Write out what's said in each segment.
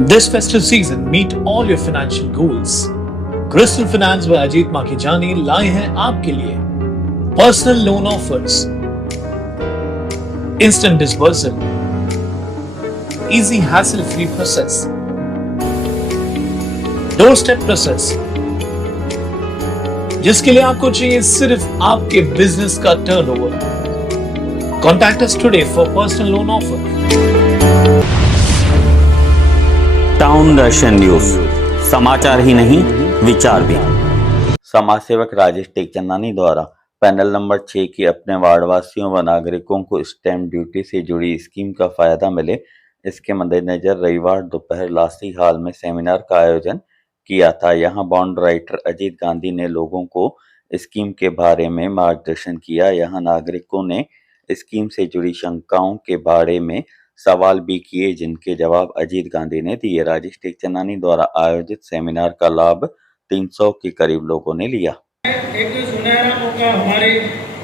This festive season, meet all your financial goals. Crystal Finance व अजीत माखीजानी लाए हैं आपके लिए personal loan offers, instant disbursal, easy hassle free process, door step process, जिसके लिए आपको चाहिए सिर्फ आपके बिजनेस का turnover. Contact us today for personal loan offer. Town Darshan news, समाचार ही नहीं विचार भी। समाज सेवक राजेश टेकचंदानी द्वारा पैनल नंबर 6 की अपने वार्डवासियों व नागरिकों को स्टैंप ड्यूटी से जुड़ी स्कीम का फायदा मिले, इसके मद्देनजर रविवार दोपहर लासी हाल में सेमिनार का आयोजन किया था। यहां बॉन्ड राइटर अजीत गांधी ने लोगों को स्कीम के बारे में मार्गदर्शन किया। यहां नागरिकों ने स्कीम से जुड़ी शंकाओं के बारे में सवाल भी किए, जिनके जवाब अजीत गांधी ने दिए। राजेश टेकचंदानी द्वारा आयोजित सेमिनार का लाभ 300 के करीब लोगों ने लिया। एक सुनहरा मौका हमारे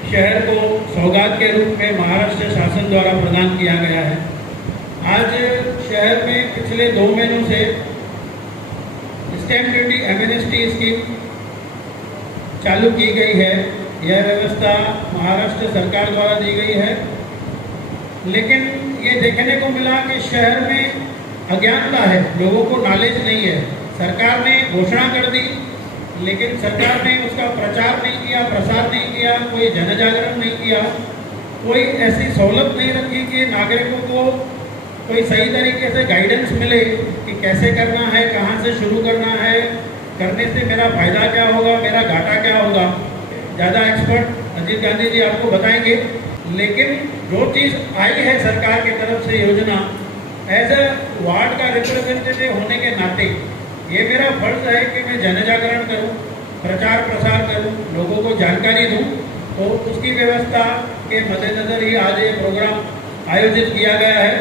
शहर को सौगात के रूप में महाराष्ट्र शासन द्वारा प्रदान किया गया है। आज शहर में पिछले 2 महीनों से स्टैंप ड्यूटी एमनेस्टी स्कीम चालू की गई है। यह व्यवस्था महाराष्ट्र सरकार द्वारा दी गई है, लेकिन ये देखने को मिला कि शहर में अज्ञानता है, लोगों को नॉलेज नहीं है। सरकार ने घोषणा कर दी, लेकिन सरकार ने उसका प्रचार नहीं किया, प्रसार नहीं किया, कोई जन जागरण नहीं किया, कोई ऐसी सहूलत नहीं रखी कि नागरिकों को कोई सही तरीके से गाइडेंस मिले कि कैसे करना है, कहाँ से शुरू करना है, करने से मेरा फायदा क्या होगा, मेरा घाटा क्या होगा। ज़्यादा एक्सपर्ट अजीत गांधी जी आपको बताएंगे, लेकिन जो चीज़ आई है सरकार की तरफ से योजना, एज ए वार्ड का रिप्रेजेंटेटिव होने के नाते ये मेरा फर्ज है कि मैं जन जागरण करूँ, प्रचार प्रसार करूँ, लोगों को जानकारी दूँ। तो उसकी व्यवस्था के मद्देनजर ही आज ये प्रोग्राम आयोजित किया गया है।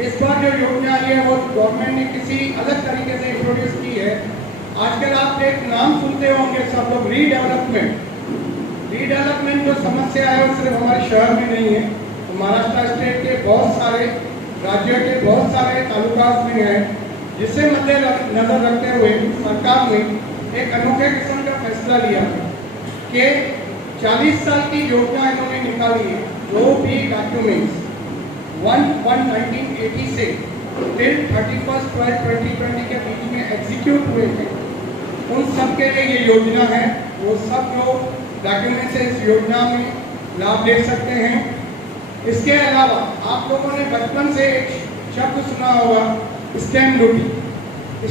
इस बार जो योजना आई है वो गवर्नमेंट ने किसी अलग तरीके से इंट्रोड्यूस की है। आजकल आप एक नाम सुनते होंगे सब लोग, रीडेवलपमेंट। रीडेवलपमेंट जो समस्या है वो सिर्फ हमारे शहर में नहीं है, तो महाराष्ट्र स्टेट के बहुत सारे राज्यों के बहुत सारे तालुकास में है, जिसे मद्देनजर रखते हुए सरकार ने एक अनोखे किस्म का फैसला लिया कि 40 साल की योजना इन्होंने निकाली है। जो भी डॉक्यूमेंट्स 1/1/1980 से टिल 31/12/2020 के बीच में एग्जीक्यूट हुए थे, उन सब के लिए ये योजना है। वो सब लोग डॉक्यूमेंट से इस योजना में लाभ ले सकते हैं। इसके अलावा आप लोगों ने बचपन से एक शब्द सुना होगा, स्टैंप ड्यूटी।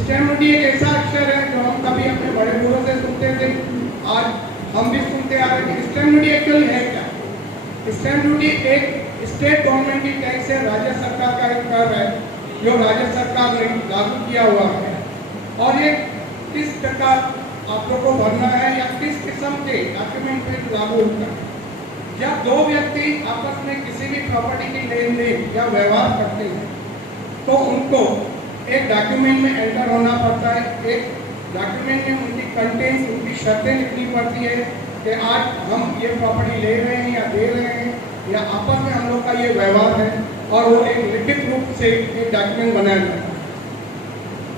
स्टैंप ड्यूटी एक ऐसा अक्षर है जो हम कभी अपने बड़े बूढ़ों से सुनते थे, आज हम भी सुनते आ रहे हैं। स्टैंप ड्यूटी एक्चुअली है क्या? स्टैंप ड्यूटी एक स्टेट गवर्नमेंट की टैक्स है, राज्य सरकार का एक कर है जो राज्य सरकार ने लागू किया हुआ है, और ये किस प्रकार आप लोग को भरना है या किस किस्म के डॉक्यूमेंट पे लागू होता है। जब 2 व्यक्ति आपस में किसी भी प्रॉपर्टी की लेन देन या व्यवहार करते हैं तो उनको एक डॉक्यूमेंट में एंटर होना पड़ता है। एक डॉक्यूमेंट में उनकी कंटेंट्स, उनकी शर्तें लिखनी पड़ती है कि आज हम ये प्रॉपर्टी ले रहे हैं या दे रहे हैं, या आपस में हम लोग का ये व्यवहार है, और वो एक लिखित रूप से एक डॉक्यूमेंट बनाया जाता है।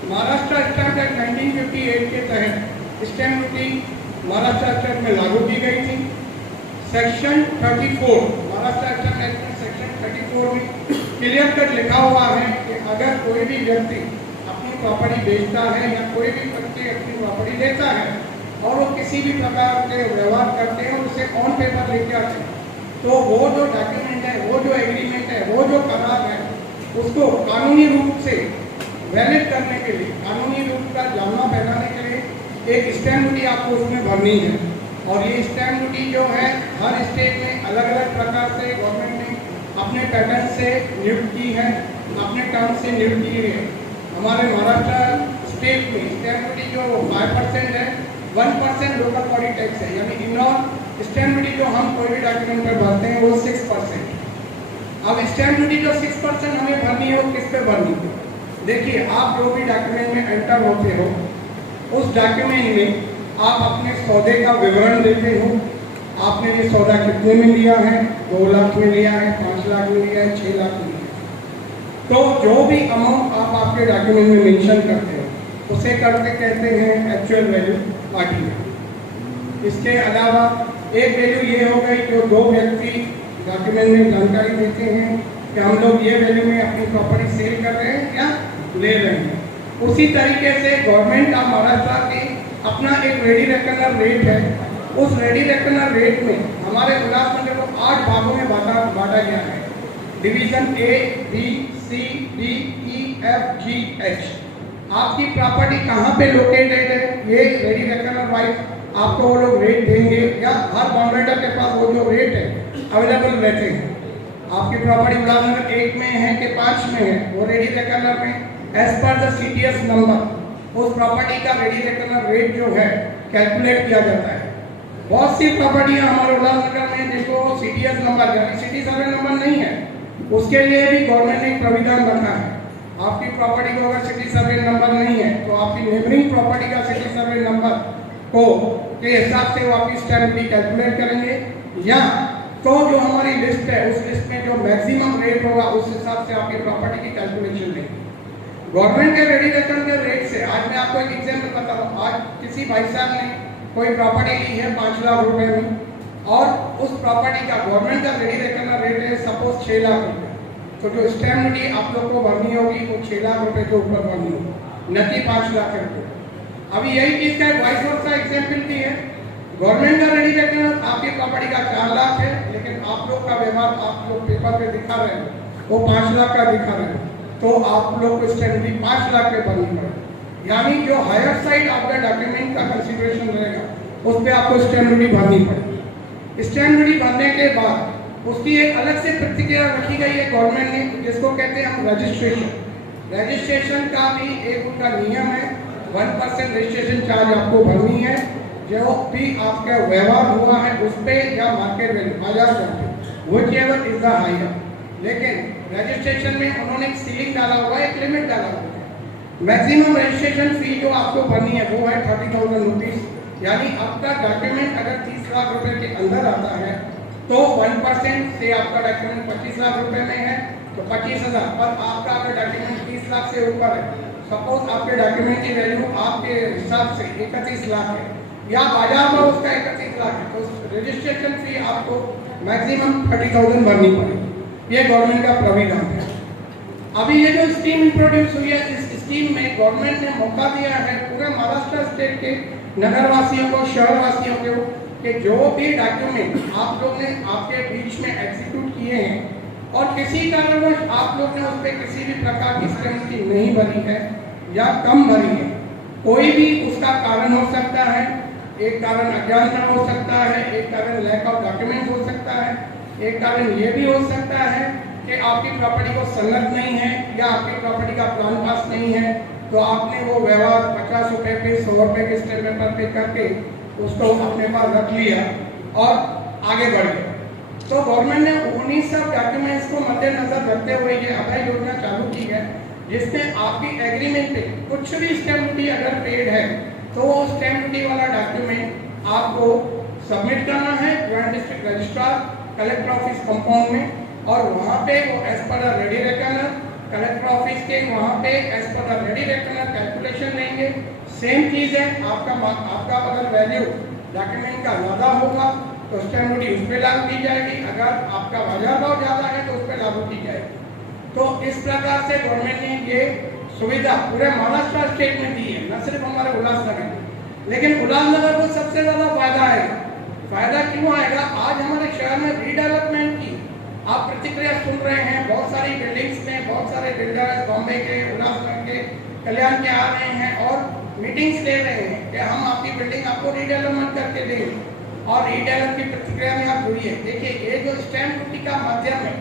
महाराष्ट्र स्टैंप एक्ट 1958 के तहत स्टैंप ड्यूटी महाराष्ट्र स्टेट में लागू की गई थी। सेक्शन 34 महाराष्ट्र स्टैंप एक्ट में सेक्शन 34 में क्लियर कट लिखा हुआ है कि अगर कोई भी व्यक्ति अपनी प्रॉपर्टी बेचता है या कोई भी व्यक्ति अपनी प्रॉपर्टी लेता है और वो किसी भी प्रकार के व्यवहार करते हैं और उसे ऑन पेपर लेके आते हैं, तो वो जो डॉक्यूमेंट है, वो जो एग्रीमेंट है, वो जो करार है, उसको कानूनी रूप से वैलिड करने के लिए, कानूनी रूप का जामा पहनाने के लिए एक स्टैंप ड्यूटी आपको उसमें भरनी है। और ये स्टैंप ड्यूटी जो है हर स्टेट में अलग अलग प्रकार से गवर्नमेंट ने अपने पैटर्न से नियुक्त की है, अपने टर्म से नियुक्त की है। हमारे महाराष्ट्र स्टेट में स्टैंप ड्यूटी जो 5% है, 1% लोकल बॉडी टैक्स है, यानी इन ऑल स्टैंप ड्यूटी जो हम कोई भी डॉक्यूमेंट पर भरते हैं वो 6%। अब स्टैंप ड्यूटी जो 6% हमें भरनी है वो किस पे भरनी है? देखिए, आप जो भी डॉक्यूमेंट में एंटर होते हो उस डॉक्यूमेंट में आप अपने सौदे का विवरण देते हो। आपने ये सौदा कितने में लिया है, 2 लाख में लिया है, 5 लाख में लिया है, 6 लाख में लिया है। तो जो भी अमाउंट आप आपके डॉक्यूमेंट में मेंशन करते हैं उसे करके कहते हैं एक्चुअल वैल्यू पार्टी। इसके अलावा एक वैल्यू ये हो गई जो दो व्यक्ति डॉक्यूमेंट में जानकारी देते हैं कि हम लोग ये वैल्यू में अपनी प्रॉपर्टी सेल कर रहे हैं या ले रहे हैं। उसी तरीके से गवर्नमेंट ऑफ महाराष्ट्र की अपना एक रेडी रेकनर रेट है। उस रेडी रेकनर रेट में हमारे उल्लासनगर को 8 भागों में बांटा गया है। Division A, B, C, D, E, F, G, H। आपकी प्रॉपर्टी कहाँ पे लोकेटेड है ये रेडी रेकनर वाइज आपको वो लोग रेट देंगे या हर बॉन्डरेटर के पास वो जो रेट है अवेलेबल रहते हैं। आपकी प्रॉपर्टी उल्लासनगर 1 में है कि 5 में है वो रेडी रेकनर में as per the CTS number उस प्रॉपर्टी का रेडी रेकनर रेट जो है कैलकुलेट किया जाता है। बहुत सी प्रॉपर्टियां हमारे उल्लासनगर में जिनको CTS नंबर यानी सिटी सर्वे नंबर नहीं है उसके लिए भी गवर्नमेंट ने प्राविधान रखा है। आपकी प्रॉपर्टी को अगर सिटी सर्वे नंबर नहीं है तो आपकी नेबरिंग प्रॉपर्टी का सिटी सर्वे नंबर को के हिसाब से वो आपकी स्टैम्प ड्यूटी कैलकुलेट करेंगे या तो जो हमारी लिस्ट है उस लिस्ट में जो मैक्सिमम रेट होगा उस हिसाब से आपकी प्रॉपर्टी की कैलकुलेशन देंगे। गवर्नमेंट के रेडी रेकनर के रेट से आज मैं आपको एक एग्जाम्पल बता रहा हूँ। आज किसी भाई साहब ने कोई प्रॉपर्टी ली है 5 लाख रुपए में और उस प्रॉपर्टी का गवर्नमेंट का रेडी रेकनर रेट है सपोज 6 लाख रुपए, तो जो स्टैम्प ड्यूटी आप लोग को भरनी होगी वो 6 लाख रुपए के ऊपर भरनी होगी न कि 5 लाख रुपए। अभी यही चीज का वाइस वर्सा एग्जाम्पल भी है। गवर्नमेंट का रेडी रेकनर आपकी प्रॉपर्टी का 4 लाख है लेकिन आप लोग का व्यवहार आप लोग पेपर पे दिखा रहे हैं वो 5 लाख का दिखा रहे हैं तो आप लोग को स्टैम्प ड्यूटी 5 लाख पे भरनी पड़ेगी। यानी जो higher side of the document का कंसीडरेशन रहेगा उस पर आपको स्टैम्प ड्यूटी भरनी पड़ेगी। स्टैम्प ड्यूटी भरने के बाद उसकी एक अलग से प्रतिक्रिया रखी गई है गवर्नमेंट ने जिसको कहते हैं हम रजिस्ट्रेशन। रजिस्ट्रेशन का भी एक उनका नियम है 1% रजिस्ट्रेशन चार्ज आपको भरनी है जो भी आपका व्यवहार हुआ है उस पर या मार्केट वैल्यू बाजार value whichever is the higher. लेकिन रजिस्ट्रेशन में उन्होंने एक सीलिंग डाला हुआ है, एक लिमिट डाला हुआ है। मैक्सिमम रजिस्ट्रेशन फी जो आपको भरनी है वो है 30,000 रुपीज। यानी आपका डॉक्यूमेंट अगर 30 लाख रुपए के अंदर आता है तो 1% से आपका डॉक्यूमेंट 25 लाख रुपए में है तो 25,000 पर आपका अगर डॉक्यूमेंट 30 लाख से ऊपर है सपोज आपके डॉक्यूमेंट की वैल्यू आपके हिसाब से 31 लाख है या बाजार में उसका 31 लाख है तो रजिस्ट्रेशन फी आपको मैक्सिमम 30,000 भरनी पड़ेगी। ये गवर्नमेंट का प्राविधान है। अभी ये जो स्कीम इंट्रोड्यूस हुई है इस स्कीम में गवर्नमेंट ने मौका दिया है पूरे महाराष्ट्र स्टेट के नगरवासियों को शहरवासियों को कि जो भी डॉक्यूमेंट आप लोग ने आपके बीच में एग्जीक्यूट किए हैं और किसी कारणवश आप लोग ने उस पर किसी भी प्रकार की स्टैम्प ड्यूटी नहीं भरी है या कम भरी है कोई भी उसका कारण हो सकता है। एक कारण अज्ञानता हो सकता है, एक कारण लैक ऑफ डॉक्यूमेंट हो सकता है, एक कारण ये भी हो सकता है कि आपकी प्रॉपर्टी को संगत नहीं है या आपकी प्रॉपर्टी का प्लान पास नहीं है तो आपने वो व्यवहार 50 रुपए पे 100 रुपए के स्टैम्प पेपर पे करके उसको अपने पास रख लिया और आगे बढ़ गए। तो गवर्नमेंट ने उन्हीं सब डॉक्यूमेंट्स को मद्देनजर रखते हुए ये अभय योजना चालू की है जिसमें आपकी एग्रीमेंट पे कुछ भी स्टैम्प ड्यूटी अगर पेड है तो वो स्टैम्प ड्यूटी वाला डॉक्यूमेंट आपको सबमिट करना है joint district registrar collector office compound में और वहाँ पे वो as per the ready reckoner collector office के वहाँ पे as per the ready reckoner calculation लेंगे। सेम चीज़ है आपका अगर वैल्यू डॉक्यूमेंट का ज़्यादा होगा तो स्टैम्प ड्यूटी उस पर लागू की जाएगी, अगर आपका बाजार भाव ज़्यादा है तो उस पर लागू की जाएगी। तो इस प्रकार से गवर्नमेंट ने ये सुविधा पूरे महाराष्ट्र स्टेट में दी है, न सिर्फ हमारे उल्लासनगर में। लेकिन उल्लासनगर को सबसे ज़्यादा फायदा आएगा। फायदा क्यों आएगा? आज हमारे शहर में रीडेवलपमेंट की आप प्रतिक्रिया सुन रहे हैं। बहुत सारी बिल्डिंग्स में बहुत सारे बिल्डर्स बॉम्बे के, उल्लासनगर के, कल्याण के आ रहे हैं और मीटिंग्स ले रहे हैं कि हम आपकी बिल्डिंग आपको रीडेवलपमेंट करके देंगे और रीडेवलप की प्रतिक्रिया में आप जुड़िए। देखिए ये जो स्टैम्प ड्यूटी का माध्यम है,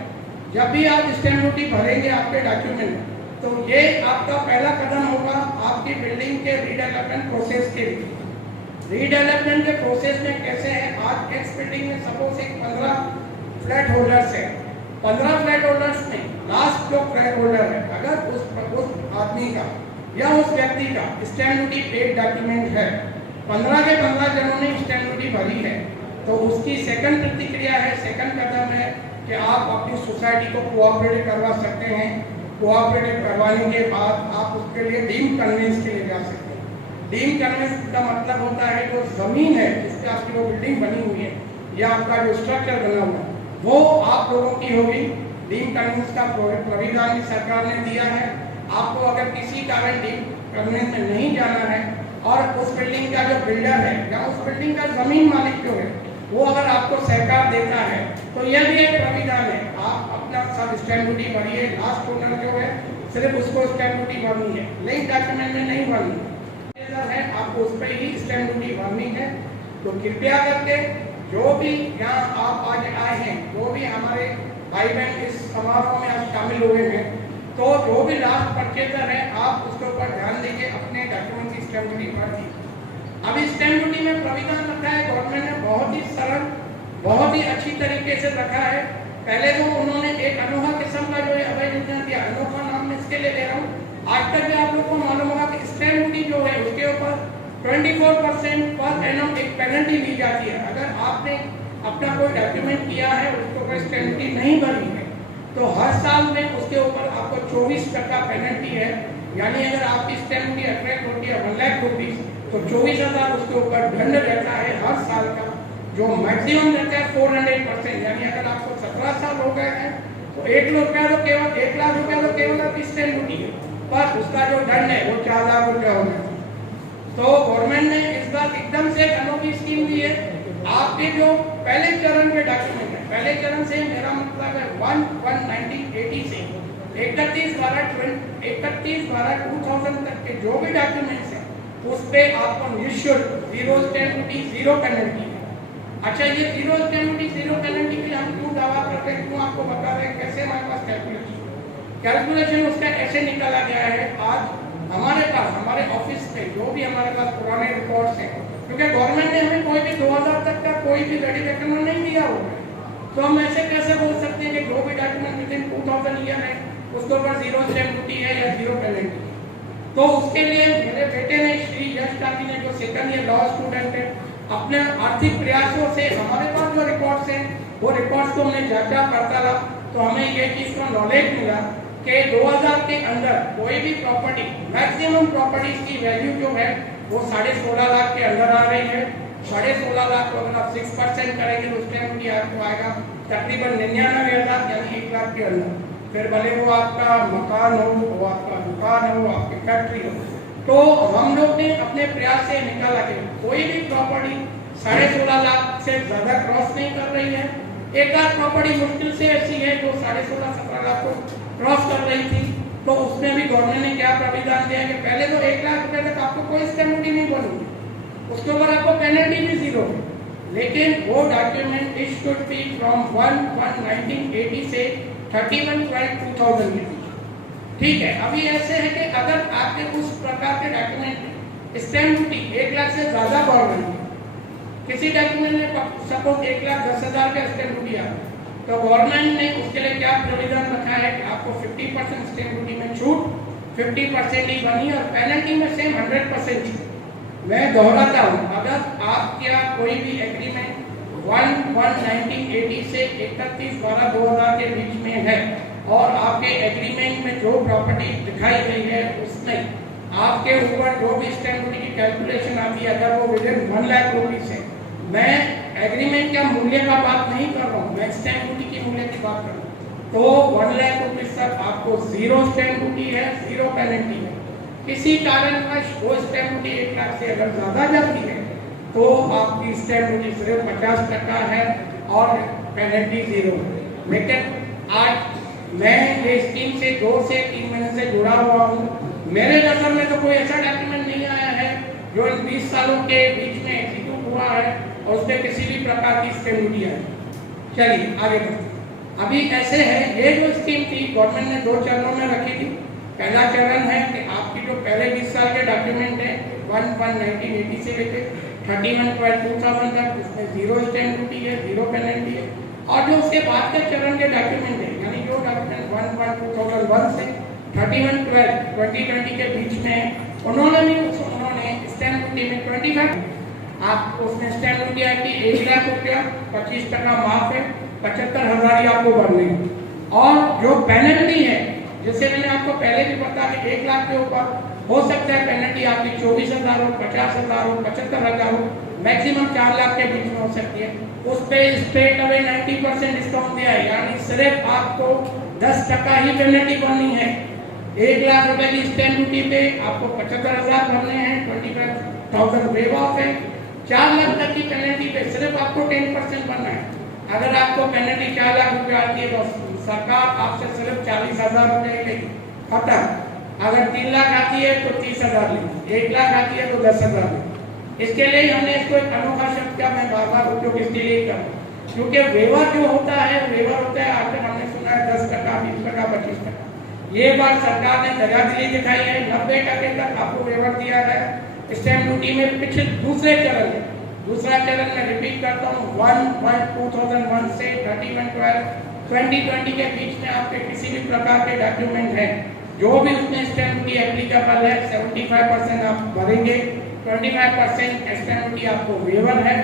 जब भी आप स्टैम्प ड्यूटी भरेंगे आपके डॉक्यूमेंट तो ये आपका पहला कदम होगा आपकी बिल्डिंग के रीडेवलपमेंट प्रोसेस के लिए। रीडेवलपमेंट के प्रोसेस में कैसे है, आज एक्स बिल्डिंग में सपोज एक 15 फ्लैट होल्डर्स है, 15 फ्लैट होल्डर्स में लास्ट जो फ्लैट होल्डर है अगर उस आदमी का या उस व्यक्ति का स्टैम्प ड्यूटी पेड डॉक्यूमेंट है, 15 के 15 जनों ने स्टैम्प ड्यूटी भरी है तो उसकी सेकंड प्रतिक्रिया है, सेकंड कदम है कि आप अपनी सोसाइटी को कोऑपरेट करवा सकते हैं कोऑपरेटिव करवाने के बाद आप उसके लिए डीम कन्वेंस के लिए जा सकते हैं। डीम कन्वेंस का मतलब होता है जो जमीन है जिस पे आपकी वो बिल्डिंग बनी हुई है या आपका जो स्ट्रक्चर बना हुआ है वो आप लोगों की होगी। डीम कन्वेंस का प्राविधान सरकार ने दिया है। आपको अगर किसी कारण डीम कन्वेंस में नहीं जाना है और उस बिल्डिंग का जो बिल्डर है या उस बिल्डिंग का जमीन मालिक जो है वो अगर आपको सहकार देता है तो यह भी एक प्राविधान है। आप अपना सब स्टैम्प ड्यूटी भरिए, लास्ट ओनर जो है सिर्फ उसको स्टैम्प ड्यूटी भरनी है, लिंक डॉक्यूमेंट में नहीं भरनी है, आपको उस पर ही स्टैम्प ड्यूटी भरनी है। तो कृपया करके जो भी यहाँ आप आज आए हैं, जो भी हमारे भाई बहन इस समारोह में आज शामिल हुए हैं, तो जो भी लास्ट परचेजर है आप उसके ऊपर ध्यान दीजिए, अपने डॉक्यूमेंट की स्टैम्प ड्यूटी भर दीजिए। अब इस स्टैम्प ड्यूटी में प्राविधान रखा है गवर्नमेंट ने बहुत ही सरल, बहुत ही अच्छी तरीके से रखा है। पहले तो उन्होंने एक अनोखा किस्म का जो है अभय योजना दिया, अनोखा नाम मैं इसके लिए ले रहा हूँ। आज तक भी आप लोग को मालूम होगा कि स्टैम्प ड्यूटी जो है उसके ऊपर 24% पर एनम एक पेनल्टी ली जाती है। अगर आपने अपना कोई डॉक्यूमेंट किया है उसके ऊपर स्टैम्प ड्यूटी नहीं भरी है तो हर साल में उसके ऊपर आपको 24% पेनल्टी है। यानी अगर आपकी स्टैम्प ड्यूटी अट्रैक्ट होती है 1 लाख रुपीज तो 24,000 उसके ऊपर दंड रहता है हर साल का, जो मैक्सिमम रहता है 400%। यानी अगर आपको 17 साल हो गए हैं तो 1 लाख रुपया तो केवल 1 लाख रुपया तो केवल आपकी स्टैम्प ड्यूटी है, पर उसका जो दंड है वो 4 लाख रुपया हो गया। तो गवर्नमेंट ने इस बार एकदम से अनोखी स्कीम दी है। आपके जो पहले चरण के डॉक्यूमेंट है, पहले चरण से मेरा मतलब है 1/1/1980 से 31/12/2000 तक के जो भी डॉक्यूमेंट्स हैं उस पे आपको निःशुल्क zero stamp duty, zero penalty है। अच्छा, ये zero stamp duty, zero penalty के हम क्यों दावा करते हैं, क्यों आपको बता रहे हैं, कैसे हमारे पास कैलकुलेशन उसका ऐसे निकाला गया है। आज हमारे पास हमारे ऑफिस में जो भी हमारे पास पुराने रिकॉर्ड्स हैं, क्योंकि गवर्नमेंट ने हमें कोई भी 2000 तक का कोई भी रेडी डॉक्यूमेंट नहीं दिया होगा, तो हम ऐसे कैसे बोल सकते हैं कि जो भी डॉक्यूमेंट विद इन 2000 ईयर है उसके ऊपर जीरो स्टैम्प ड्यूटी है या जीरो पेनल्टी। तो उसके लिए मेरे बेटे ने, श्री यश काकी ने, जो सेकंड ईयर लॉ स्टूडेंट है, अपने आर्थिक प्रयासों से हमारे पास जो रिकॉर्ड्स हैं वो रिकॉर्ड्स को हमने जांचा पड़ताला, तो हमें ये चीज का नॉलेज मिला कि 2000 के अंदर कोई भी प्रॉपर्टी, मैक्सिमम प्रॉपर्टीज की वैल्यू जो है वो 16.5 लाख के अंदर आ रही है। 16.5 लाख को अगर आप 6% करेंगे तो उस टाइम की आपको आएगा तकरीबन 99,000, यानी 1 लाख के अंदर। फिर भले वो आपका मकान हो, वो आपका दुकान हो, आपकी फैक्ट्री हो। तो हम लोग ने अपने प्रयास से निकाला कि कोई भी प्रॉपर्टी 16.5 लाख से ज्यादा क्रॉस नहीं कर रही है। एक आध प्रॉपर्टी मुश्किल से ऐसी है जो 16.5-17 लाख को क्रॉस कर रही थी, तो उसमें भी गवर्नमेंट ने क्या प्राविधान दिया कि पहले तो 1 लाख रुपए तक आपको कोई स्टैम्प ड्यूटी नहीं बनेगी, उसके ऊपर आपको पेनल्टी भी जीरो है। लेकिन वो डॉक्यूमेंट इश्यूड बी फ्रॉम 1/1/1980 से 31/12/2000 के बीच। ठीक है, अभी ऐसे है कि अगर आपके उस प्रकार के डॉक्यूमेंट स्टैम्प ड्यूटी 1 लाख से ज्यादा बढ़ रही है, किसी डॉक्यूमेंट में सपोज 1,10,000 का स्टैम्प ड्यूटी आ, तो गवर्नमेंट ने उसके लिए क्या प्राविधान रखा है कि आपको 50% स्टैम्प ड्यूटी में छूट, 50% ही बनी और पेनल्टी में सेम 100%। मैं दोहराता हूँ, अगर आपका कोई भी एग्रीमेंट 1/1/1980 से 31/12/2000 के बीच में है और आपके एग्रीमेंट में जो प्रॉपर्टी दिखाई गई है उसमें आपके ऊपर जो भी स्टैम्प ड्यूटी की कैलकुलेशन आती है, अगर वो विद इन 1 लाख रुपीज है, मैं एग्रीमेंट का मूल्य का बात नहीं कर रहा हूँ, मैं स्टैम्प ड्यूटी की मूल्य की बात कर रहा हूँ, तो 1 लाख रुपीज तक आपको जीरो स्टैम्प ड्यूटी है, जीरो पेनल्टी है। किसी कारणवश वो स्टैम्प ड्यूटी 1 लाख से अगर ज्यादा जाती है तो आपकी स्टैम्प ड्यूटी सिर्फ 50% है और पेनल्टी जीरो है। लेकिन आज मैं ये स्कीम से 2 से 3 महीने से जुड़ा हुआ हूँ, मेरे नजर में तो कोई ऐसा डॉक्यूमेंट नहीं आया है जो इन 20 सालों के बीच में एग्जीक्यूट हुआ है और उसमें किसी भी प्रकार की स्टैम्प ड्यूटी आई। चलिए आगे बढ़ते। अभी ऐसे है, ये जो स्कीम थी गवर्नमेंट ने 2 चरणों में रखी थी। पहला चरण है कि आपकी जो पहले 20 साल के डॉक्यूमेंट है 1/1/1980 से लेकर 31/12/2000 तक, उसमें जीरो स्टैम्प ड्यूटी है, जीरो पेनल्टी है। और जो उसके बाद के चरण के डॉक्यूमेंट है, यानी जो डॉक्यूमेंट 1/2001 से 31/12/2020 के बीच में उन्होंने स्टैम्प ड्यूटी में 25 आप उसमें स्टैम्प ड्यूटी आती 1 लाख रुपया, 25% माफ है, 75,000 ही आपको भरने हैं। और जो पेनल्टी है जैसे मैंने आपको पहले भी बताया कि 1 लाख के ऊपर हो सकता है पेनल्टी आपकी 24,000 हो, 50,000 हो, 75,000 हो, मैक्सिमम 4 लाख के बीच में हो सकती है। उस पे स्ट्रेट अवे 90% डिस्काउंट दिया है, यानी सिर्फ आपको 10% ही पेनल्टी भरनी है। 1 लाख रुपए की स्टैंप ड्यूटी पे आपको 75,000 भरने हैं, 25,000 वेव ऑफ है। 4 लाख तक की पेनल्टी पे सिर्फ आपको 10% भरना है। अगर आपको पेनल्टी 4 लाख रुपए आती है तो सरकार आपसे सिर्फ 40,000 रुपए लेगी, खत्म। अगर 3 लाख आती है तो 30,000 लेगी, 1 लाख आती है तो 10,000 लेगी। इसके लिए हमने इसको एक अनोखा शब्द का मैं बार बार उपयोग इसके लिए कर रहा हूँ, क्योंकि वेवर जो होता है आज तक हमने सुना है 10%, 20%, 25%। ये बार सरकार ने दगादिली दिखाई है, 90% तक आपको वेवर दिया गया स्टैंप ड्यूटी में। पिछले दूसरा चरण में रिपीट करता हूँ, 1/1/2001 से 31/12/2020 के बीच में आपके किसी भी प्रकार के डॉक्यूमेंट हैं जो भी उसमें स्टैंप ड्यूटी एप्लीकेबल है, 75% आप भरेंगे, 25% स्टैंप ड्यूटी आपको वेवर है,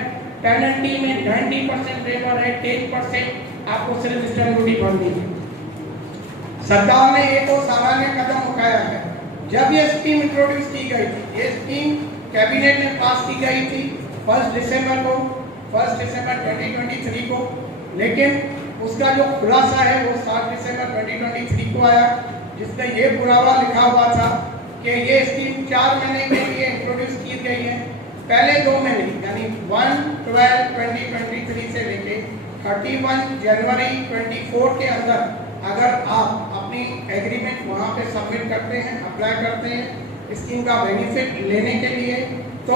पेनल्टी में 90% वेवर है, 10% आपको सिर्फ स्टैंप ड्यूटी भरनी है। सरकार ने एक और सराहनीय कदम उठाया है। जब ये स्कीम इंट्रोड्यूस की गई थी, ये स्कीम कैबिनेट में पास की गई थी 1 दिसंबर 2023 को, लेकिन उसका जो खुलासा है वो 7 दिसंबर 2023 को आया, जिसमें ये पुरावा लिखा हुआ था कि ये स्कीम 4 महीने के लिए इंट्रोड्यूस की गई है। पहले 2 महीने यानी 1/12/2023 से लेके 31 जनवरी 24 के अंदर अगर आप अपनी एग्रीमेंट वहाँ पे सबमिट करते हैं, अप्लाई करते हैं स्कीम का बेनिफिट लेने के लिए, तो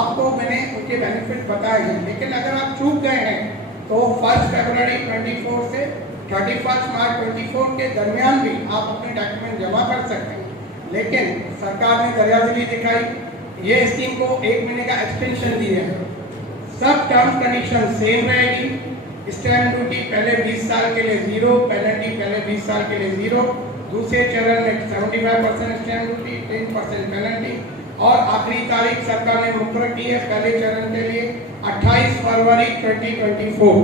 आपको मैंने उनके बेनिफिट बताए हैं। लेकिन अगर आप चूक गए हैं तो 1 फरवरी 24 से 31 मार्च 24 के दरमियान भी आप अपने डॉक्यूमेंट जमा कर सकते हैं। लेकिन सरकार ने दरियादिली दिखाई, ये स्कीम को 1 महीने का एक्सटेंशन दिया है। सब टर्म्स कंडीशन सेम रहेगी। स्टैंप ड्यूटी पहले 20 साल के लिए 0, पेनल्टी पहले 20 साल के लिए 0, दूसरे चरण में 75% स्टैंप ड्यूटी, 10% पेनल्टी, और आखिरी तारीख सरकार ने मुकर्रर की है पहले चरण के लिए 28 फरवरी 2024।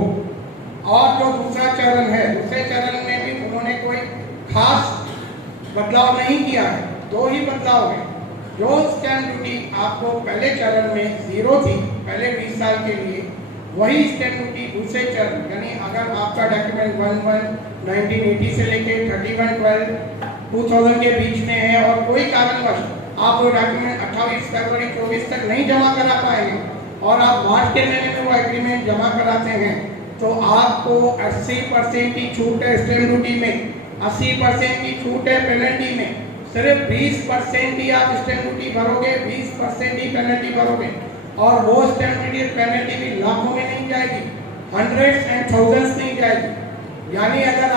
और जो दूसरा चरण है, दूसरे चरण में भी उन्होंने कोई खास बदलाव नहीं किया है, 2 ही बदलाव है। जो स्टैंप ड्यूटी आपको पहले चरण में 0 थी पहले 20 साल के लिए, वही स्टैंप ड्यूटी दूसरे चरण यानी अगर आपका डॉक्यूमेंट 1/1/1980 से लेके 31/12/2000 के बीच में है और कोई कारणवश आप वो डॉक्यूमेंट 28 फरवरी 24 तक नहीं जमा करा पाएंगे और आप मार्च के महीने में वो एग्रीमेंट जमा कराते हैं, तो आपको 80% की छूट है स्टैंप ड्यूटी में, 80% की छूट है पेनल्टी में, सिर्फ 20% ही आप स्टैंप ड्यूटी भरोगे, 20% ही पेनल्टी भरोगे। और वो स्टैंप ड्यूटी पेनल्टी भी लाखों में नहीं जाएगी, हंड्रेड्स एंड थाउजेंड्स नहीं जाएगी। यानी अगर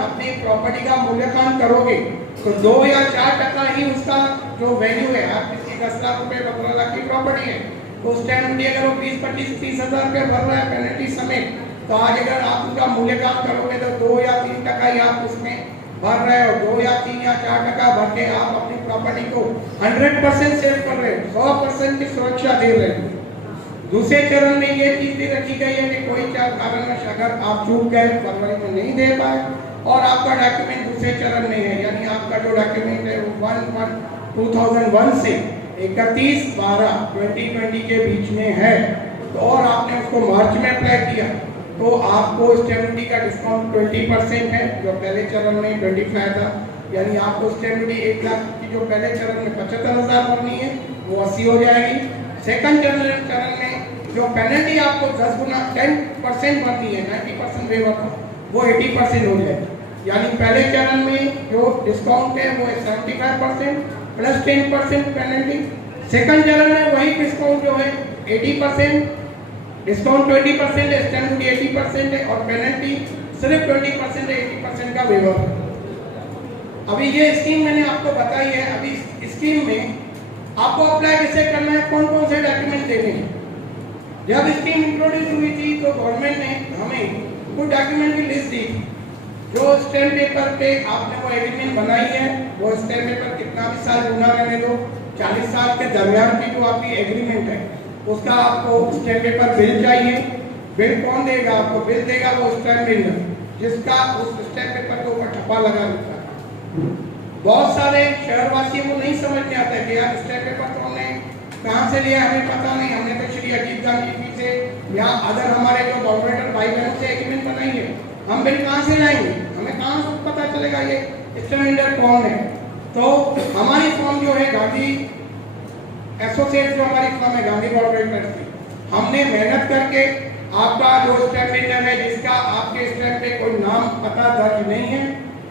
अपनी प्रॉपर्टी का मूल्यांकन करोगे तो 2 या 4% ही उसका जो वैल्यू है, आप किसी 10 लाख रुपए 15 लाख की प्रॉपर्टी है तो स्टैंप ड्यूटी अगर वो 20-25-30 हजार रुपये भर रहा है पेनल्टी समेत, तो आज अगर आप उसका मूल्यांकन करोगे तो 2 या 3% ही आप उसमें भर रहे हो, 2 या 3 या 4% भर के आप अपनी प्रॉपर्टी को 100% सेव कर रहे हो, 100% की सुरक्षा दे रहे हो। दूसरे चरण में ये चीज भी रखी गई है कि कोई कारणवश अगर आप चूक गए, फरवरी में नहीं दे पाए और आपका डॉक्यूमेंट दूसरे चरण में है, यानी आपका जो डॉक्यूमेंट है वो 1/1/2001 से 31/12/2020 के बीच में है, तो और आपने उसको मार्च में अप्लाई किया, तो आपको स्टैंप ड्यूटी का डिस्काउंट 20% है, जो पहले चरण में 25 था। यानी आपको स्टैंप ड्यूटी 1 लाख की जो पहले चरण में 75,000 भरनी है वो 80 हो जाएगी। सेकंड चरण में जो पेनल्टी आपको 10% भरनी है, 90% वेवर का, वो 80% हो जाएगी। यानी पहले चरण में जो डिस्काउंट है वो 75% प्लस 10% पेनल्टी, सेकंड चरण में वही डिस्काउंट जो है 80%, डिस्काउंट 20% है, स्टैंप ड्यूटी 80% है और पेनल्टी सिर्फ 20% है, 80% का वेवर है। अभी ये स्कीम मैंने आपको बताई है। अभी स्कीम में आपको अप्लाई कैसे करना है, कौन कौन से डॉक्यूमेंट देने हैं। जब स्कीम इंट्रोड्यूस हुई थी तो गवर्नमेंट ने हमें कुछ डॉक्यूमेंट की लिस्ट दी, जो स्टैम्प पेपर पे आपने वो एग्रीमेंट बनाई है, वो स्टैम्प पेपर कितना भी साल गुना रहने दो, 40 साल के दरमियान की जो आपकी एग्रीमेंट है उसका आपको स्टैम्प पेपर बिल चाहिए। बिल कौन देगा आपको? बिल देगा वो स्टैम्प बिल्डर, जिसका उस स्टैम्प पेपर के ऊपर ठप्पा लगा रहता है। बहुत सारे शहरवासियों को नहीं समझ में आता है कि यार स्टैम्प पेपर तो हमने कहाँ से लिया हमें पता नहीं, हमने तो श्री अजीत गांधी जी से या अदर हमारे जो कॉर्पोरेटर भाई बहनों से एग्रीमेंट बनाई है, हम बिल कहाँ से लाएंगे, हमें कहाँ से पता चलेगा ये स्टैम्प वेंडर कौन है। तो हमारी फॉर्म जो है गांधी एसोसिएट जो हमारी फॉर्म है गांधी कॉर्पोरेटर की, हमने मेहनत करके आपका जो स्टैम्प वेंडर है जिसका आपके स्टैम्प पे कोई नाम पता दर्ज नहीं है,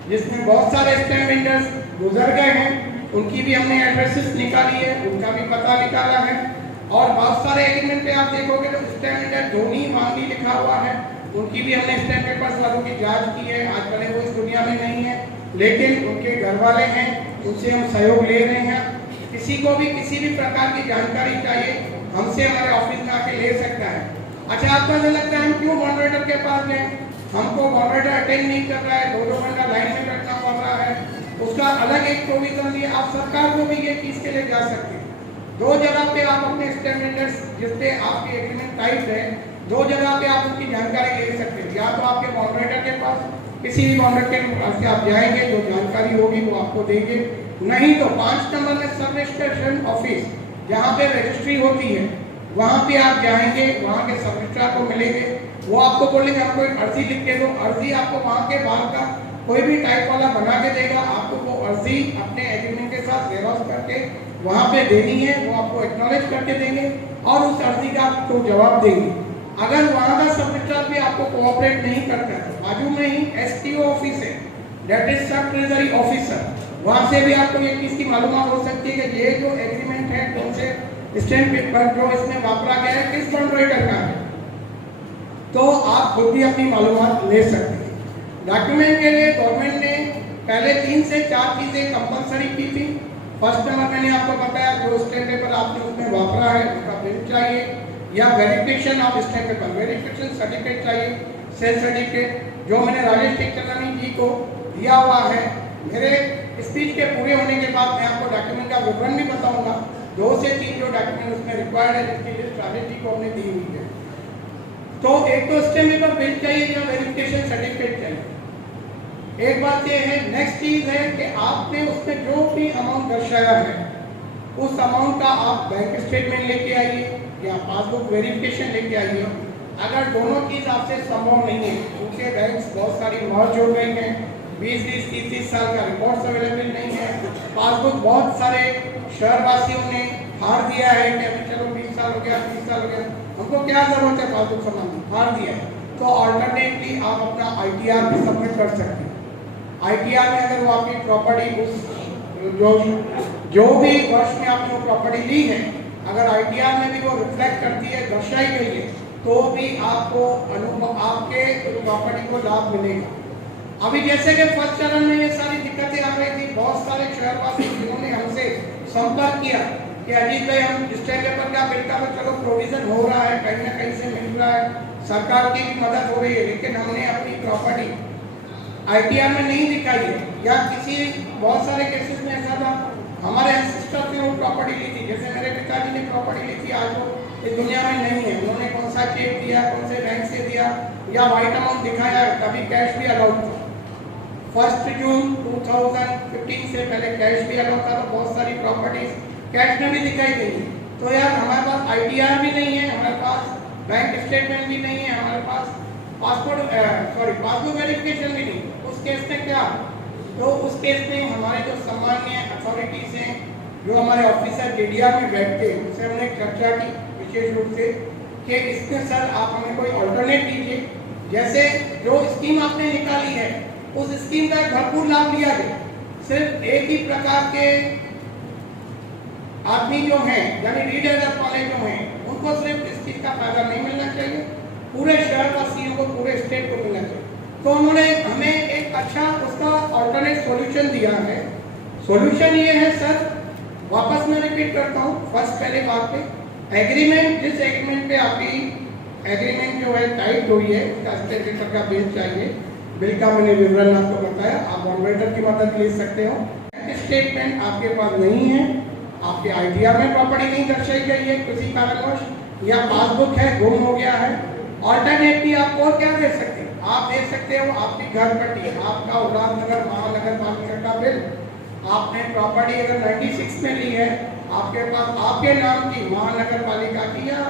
जिसमें बहुत सारे स्टैम्प वेंडर्स गुजर गए हैं, उनकी भी हमने एड्रेसेस निकाली है, उनका भी पता निकाला है। और बहुत सारे एग्रीमेंट पे आप देखोगे तो स्टैम्प वेंडर धोनी मांगनी लिखा हुआ है, उनकी भी हमने स्टैम्प पेपर्स वालों की जांच की है। आज भले वो इस दुनिया में नहीं है, लेकिन उनके घर वाले हैं, उनसे हम सहयोग ले रहे हैं। किसी को भी किसी भी प्रकार की जानकारी चाहिए, हमसे हमारे ऑफिस में आके ले सकता है। अच्छा, आपको ऐसा लगता है हम क्यों मॉडरेटर के पास गए, हमको मॉडरेटर अटेंड नहीं कर रहा है, 2-2 घंटा लाइन में बैठना पड़ रहा है, उसका अलग एक प्रोविजन दिया। आप सरकार को भी ये चीज के लिए जा सकते हैं। 2 जगह पे आप अपने स्टैम्प वेंडर्स जिसपे आपके एग्रीमेंट टाइप है, 2 जगह पे आप उनकी जानकारी ले सकते हैं। या तो आपके मॉडरेटर के पास, किसी भी मॉडरेटर के पास आप जाएंगे, जो जानकारी होगी वो आपको देंगे। नहीं तो 5 नंबर में सब रजिस्ट्रेशन ऑफिस जहाँ पे रजिस्ट्री होती है, वहाँ पे आप जाएंगे, वहाँ के सब रजिस्ट्रार को मिलेंगे, वो आपको बोलेंगे हमको एक अर्जी लिख के दो। अर्जी आपको वहाँ के बाहर का कोई भी टाइप वाला बना के देगा, आपको वो अर्जी अपने एग्रीमेंट के साथ जेरॉक्स करके वहाँ पे देनी है, वो आपको एक्नॉलेज करके देंगे और उस अर्जी का आपको जवाब देंगे। अगर वहाँ का सब रजिस्ट्रार भी आपको कोऑपरेट नहीं करता है, बाजू में ही एसटीओ ऑफिस है, दैट इज सब ट्रेजरी ऑफिसर, वहाँ से भी आपको ये चीज की मालूमात हो सकती है कि ये जो एग्रीमेंट है कौन से स्टैम्प पेपर जो इसमें वापरा गया है किस मॉडरेटर का है, तो आप खुद भी अपनी मालूमात ले सकते हैं। डॉक्यूमेंट के लिए गवर्नमेंट ने पहले 3 से 4 चीजें कंपलसरी की थी। फर्स्ट नंबर मैंने आपको बताया, जो स्टैम्प पेपर आपने उसमें वापरा है उसका बिल चाहिए, या verification of stamp paper, verification certificate चाहिए, सेल सर्टिफिकेट, जो मैंने राजेश टेकचंदानी जी को दिया हुआ है। मेरे स्पीच के पूरे होने के बाद मैं आपको डॉक्यूमेंट का विवरण भी बताऊंगा। 2 से 3 जो डॉक्यूमेंट उसमें रिक्वायर्ड है, जिसकी लिस्ट राजेश जी को हमने दी हुई है। तो एक तो स्टैम्प पेपर बिल चाहिए या वेरिफिकेशन सर्टिफिकेट चाहिए। एक बात ये है, नेक्स्ट चीज है कि आपने उसमें जो भी अमाउंट दर्शाया है उस अमाउंट का आप बैंक स्टेटमेंट लेके आइए या पासबुक वेरिफिकेशन लेके आइए। अगर दोनों चीज आपसे संभव नहीं है, क्योंकि बैंक्स बहुत सारी मर्ज हो गई हैं, 20-20, 30-30 साल का रिकॉर्ड्स अवेलेबल नहीं है, पासबुक बहुत सारे शहरवासियों ने हार दिया है कि अभी चलो 20 साल हो गया, 30 साल हो गया, हमको क्या जरूरत है पासबुक संबंधी, हार दिया है। तो ऑल्टरनेटली आप अपना ITR भी सबमिट कर सकते हैं। ITR में अगर वो आपकी प्रॉपर्टी उस जो भी वर्ष में आपने वो प्रॉपर्टी ली है, अगर ITR में भी वो रिफ्लेक्ट करती है, दर्शाई गई है, तो भी आपको आपके प्रॉपर्टी को लाभ मिलेगा। अभी जैसे कि फर्स्ट चरण में ये सारी दिक्कतें आ रही थी, बहुत सारे शहरवासी जिन्होंने हमसे संपर्क किया कि अजीत भाई हम स्टैम्प पेपर का बिल का तो चलो प्रोविजन हो रहा है, कहीं ना कहीं से मिल रहा है, सरकार की भी मदद हो रही है, लेकिन हमने अपनी प्रॉपर्टी ITR में नहीं दिखाई है। या किसी बहुत सारे केसेस में ऐसा था, हमारे एंसेस्टर से वो प्रॉपर्टी ली थी, जैसे मेरे पिताजी ने प्रॉपर्टी ली थी, आज वो इस दुनिया में नहीं है, उन्होंने कौन सा चेक दिया, कौन से बैंक से दिया, या व्हाइट अमाउंट दिखाया, कभी कैश भी अलाउड था। 1 जून 2015 से पहले कैश भी अलाउड था, तो बहुत सारी प्रॉपर्टीज कैश में भी दिखाई गई है। तो यार हमारे पास ITR भी नहीं है, हमारे पास बैंक स्टेटमेंट भी नहीं है, हमारे पास पासबुक वेरिफिकेशन भी नहीं। उस केस में क्या, तो उस केस में हमारे जो सामान्य अथॉरिटीज हैं, जो हमारे ऑफिसर DDR में बैठते हैं, उनसे हमने चर्चा की विशेष रूप से कि इसमें सर आप हमें कोई ऑल्टरनेट दीजिए। जैसे जो स्कीम आपने निकाली है, उस स्कीम का भरपूर लाभ लिया गया, सिर्फ एक ही प्रकार के आदमी जो हैं, यानी रीडर वाले जो हैं, उनको सिर्फ इस चीज का फायदा नहीं मिलना चाहिए, पूरे शहरवासियों को, पूरे स्टेट को मिलना चाहिए। तो उन्होंने हमें एक अच्छा उसका ऑल्टरनेट सॉल्यूशन दिया है। सॉल्यूशन ये है सर, वापस मैं रिपीट करता हूँ, फर्स्ट पहले बात पे एग्रीमेंट, जिस एग्रीमेंट पे आपकी एग्रीमेंट जो है टाइप हुई है, उसका स्टैम्प पेपर का बिल चाहिए। बिल का मैंने विवरण आपको बताया, आप मॉडरेटर की मदद ले सकते हो। स्टेटमेंट आपके पास नहीं है, आपके ITR में प्रॉपर्टी नहीं दर्शाई गई है किसी कारणवश, या पासबुक है गुम हो गया है, ऑल्टरनेटली आप और क्या दे सकते हैं, आप दे सकते हो आपकी घर पट्टी, आपका उल्लासनगर महानगर पालिका का बिल, आपने प्रॉपर्टी अगर 96 में ली है, आपके पास आपके नाम की महानगर पालिका की या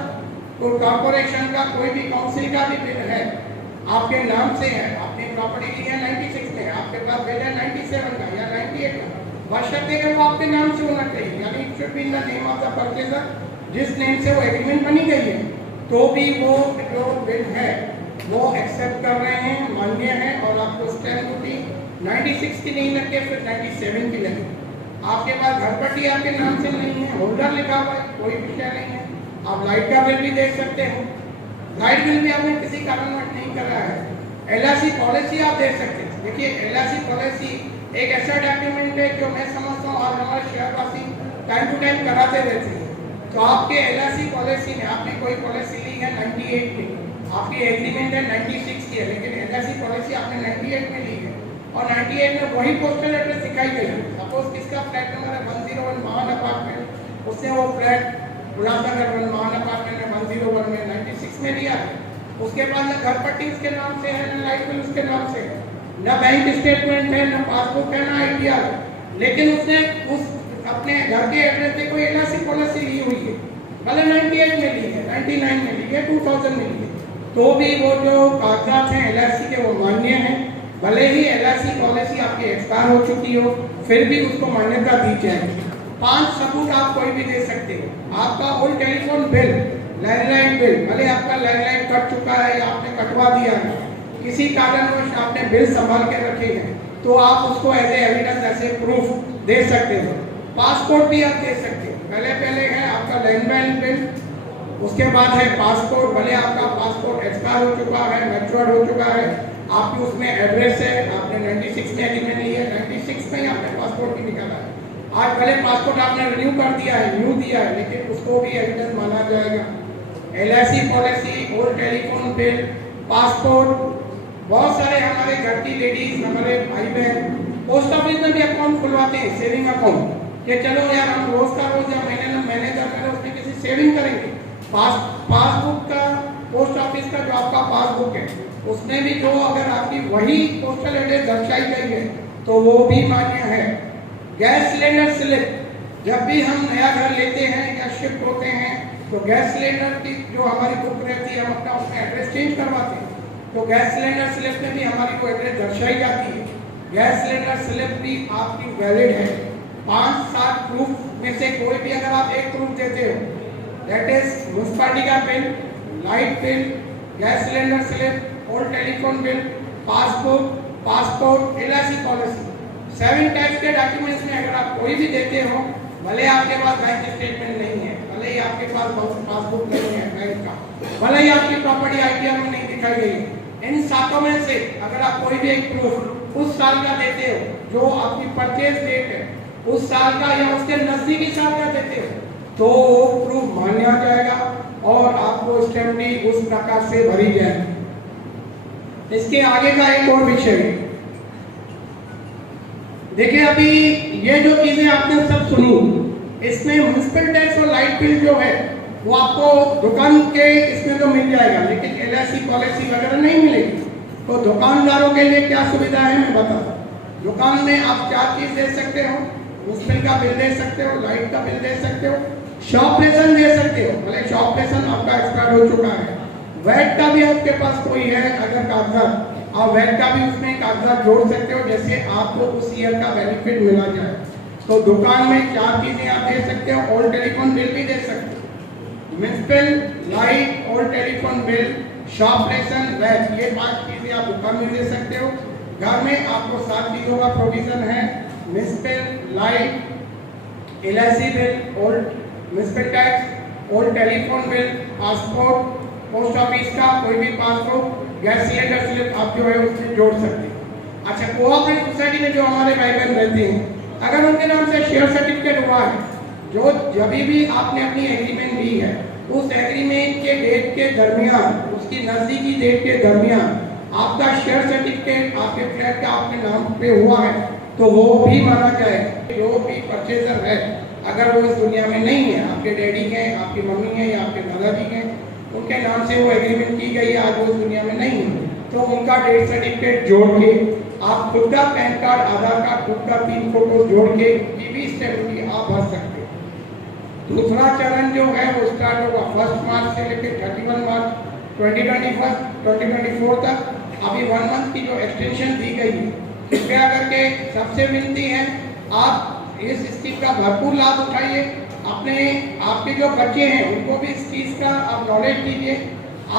कोई कॉर्पोरेशन का कोई भी काउंसिल का भी बिल है, आपके नाम से है, आपने प्रॉपर्टी ली है 96 में, आपके पास बिल है 97 का या 98 का, बशर्ते कि वो आपके नाम से होना चाहिए, यानी it should be in the name of the purchaser, जिस नेम से वो एग्रीमेंट बनी गई है, तो भी वो जो बिल है वो एक्सेप्ट कर रहे हैं, मान्य है, और आपको स्टैम्प ड्यूटी 96 की नहीं लगे, फिर 97 की लगे। आपके पास घर पट्टी आपके नाम से नहीं है, होल्डर लिखा हुआ है, कोई विषय नहीं है। आप लाइट का बिल भी देख सकते हो, लाइट बिल भी आपने किसी कारणवश नहीं करा है। LIC पॉलिसी आप देख सकते हैं। देखिए, LIC पॉलिसी एक ऐसा डॉक्यूमेंट है जो मैं समझता हूँ और हमारे शहरवासी टाइम टू टाइम कराते रहते हैं। तो आपके LIC पॉलिसी में आपने कोई पॉलिसी ली है 98 में, आपकी एग्रीमेंट है 96 की है, लेकिन LIC पॉलिसी आपने 98 में ली है और 98 में वही पोस्टल एड्रेस दिखाई गई है। सपोज किसका फ्लैट नंबर है 101 महान अपार्टमेंट, उसने वो फ्लैट उल्लासनगर महान अपार्टमेंट में 101 में 96 में लिया है। उसके बाद न घर पट्टी उसके नाम से है, न लाइट बिल उसके नाम से है, न बैंक स्टेटमेंट है, न पासबुक है, न ITR है, लेकिन उसने उस अपने घर के एड्रेस से कोई LIC पॉलिसी ली हुई है, भले 98 में ली है, 99 में ली है, 2000 में ली है, तो भी वो जो कागजात हैं LIC के वो मान्य हैं। भले ही LIC पॉलिसी आपकी एक्सपायर हो चुकी हो, फिर भी उसको मान्यता दी जाएगी। 5 सबूत आप कोई भी दे सकते हो। आपका old telephone bill, landline bill, भले आपका लैंडलाइन कट चुका है या आपने कटवा दिया है, किसी कारणवश आपने बिल संभाल के रखे हैं, तो आप उसको एज एविडेंस, ऐसे प्रूफ दे सकते हो। पासपोर्ट भी आप दे सकते हो। पहले है आपका लैंडलाइन बिल, उसके बाद है पासपोर्ट। भले आपका पासपोर्ट एक्सपायर हो चुका है, मैच्योर्ड हो चुका है, आपकी उसमें एड्रेस है, आपने 96 में एग्रीमेंट नहीं है, 96 में ही आपने पासपोर्ट भी निकाला है। आज भले पासपोर्ट आपने रिन्यू कर दिया है, न्यू दिया है, लेकिन उसको भी एविडेंस माना जाएगा। LIC policy, old telephone bill, passport, बहुत सारे हमारे घर की लेडीज, हमारे भाई बहन पोस्ट ऑफिस में भी अकाउंट खुलवाते हैं, सेविंग अकाउंट, कि चलो यार हम रोज का रोज या महीने का उसमें किसी सेविंग करेंगे। पासबुक का, पोस्ट ऑफिस का जो आपका पासबुक है, उसमें भी जो अगर आपकी वही पोस्टल एड्रेस दर्शाई गई है तो वो भी मान्य है। गैस सिलेंडर स्लिप, जब भी हम नया घर लेते हैं या शिफ्ट होते हैं तो गैस सिलेंडर की जो हमारी बुक रहती है, हम अपना उसमें एड्रेस चेंज करवाते हैं, तो गैस सिलेंडर स्लिप में भी हमारी को एड्रेस दर्शाई जाती है। गैस सिलेंडर स्लिप भी आपकी वैलिड है। 5-7 प्रूफ में से कोई भी अगर आप एक प्रूफ देते हो, दैट इज म्युनिसिपैलिटी का bill, light bill, gas cylinder slip, old telephone bill, passport, LIC policy, 7 types के डॉक्यूमेंट्स में अगर आप कोई भी देते हो, भले आपके पास बैंक स्टेटमेंट नहीं है, भले ही आपके पास पासबुक नहीं है बैंक का, भले ही आपकी प्रॉपर्टी ITR में नहीं दिखाई गई है, इन 7 में से अगर आप कोई भी एक प्रूफ उस साल का देते हो जो आपकी परचेज डेट है, उस साल का या उसके नजदीकी साल का देते हो, तो वो प्रूफ मान्य आ जाएगा और आपको स्टैम्प ड्यूटी उस प्रकार से भरी जाएगी। इसके आगे का एक और विषय, देखिए अभी ये जो चीजें आपने सब सुनी, इसमें म्युनिसिपल टैक्स और लाइट बिल जो है वो आपको दुकान के इसमें तो मिल जाएगा, लेकिन LIC पॉलिसी वगैरह नहीं मिलेगी। तो दुकानदारों के लिए क्या सुविधा है मैं बताता हूँ। दुकान में आप 4 चीज दे सकते हो, म्युनिसिपल का बिल दे सकते हो, लाइट का बिल दे सकते हो, शॉप लेसन दे सकते हो, भले शॉप लेसन आपका एक्सपायर हो चुका है, वैट का भी आपके पास कोई है अगर कागजात, आप वैट का भी उसमें कागजात जोड़ सकते हो, जैसे आपको उस ईयर का बेनिफिट मिला जाए। तो दुकान में 4 चीजें आप दे सकते हो, ओल्ड टेलीफोन बिल भी दे सकते हो, municipal, light, old telephone bill, shop licence, VAT, ये 5 चीजें आप दुकान में दे सकते हो। घर में आपको 7 चीजों का प्रोविजन है, municipal, light, LIC bill, old municipal tax, old telephone bill, passport, post office का कोई भी पासपोर्ट, गैस सिलेंडर स्लिप आप जो है उसमें जोड़ सकते हैं। अच्छा, कोऑपरेटिव सोसाइटी में जो हमारे भाई बहन रहते हैं, अगर उनके नाम से शेयर सर्टिफिकेट हुआ है, जो जब भी आपने अपनी एग्रीमेंट ली है, उस एग्रीमेंट के डेट के दरमियान, उसकी नजदीकी डेट के दरमियान आपका शेयर सर्टिफिकेट आपके फ्लैट का आपके नाम पे हुआ है, तो वो भी माना जाएगा। जो भी परचेजर है, अगर वो इस दुनिया में नहीं है, आपके डैडी हैं, आपकी मम्मी हैं या आपके दादाजी हैं, उनके नाम से वो एग्रीमेंट की गई है, आज वो इस दुनिया में नहीं है, तो उनका डेथ सर्टिफिकेट जोड़ के आप खुद का पैन कार्ड, आधार कार्ड, खुद का 3 फोटो जोड़ के भी स्टैम्प ड्यूटी आप भर सकते हो। दूसरा चरण जो है वो स्टार्ट होगा 1 मार्च से लेकर 31 मार्च 2024 तक। अभी 1 मंथ की जो एक्सटेंशन दी गई है, कृपया करके सबसे विनती है आप इस स्कीम का भरपूर लाभ उठाइए। अपने आपके जो बच्चे हैं उनको भी इस चीज़ का आप नॉलेज दीजिए।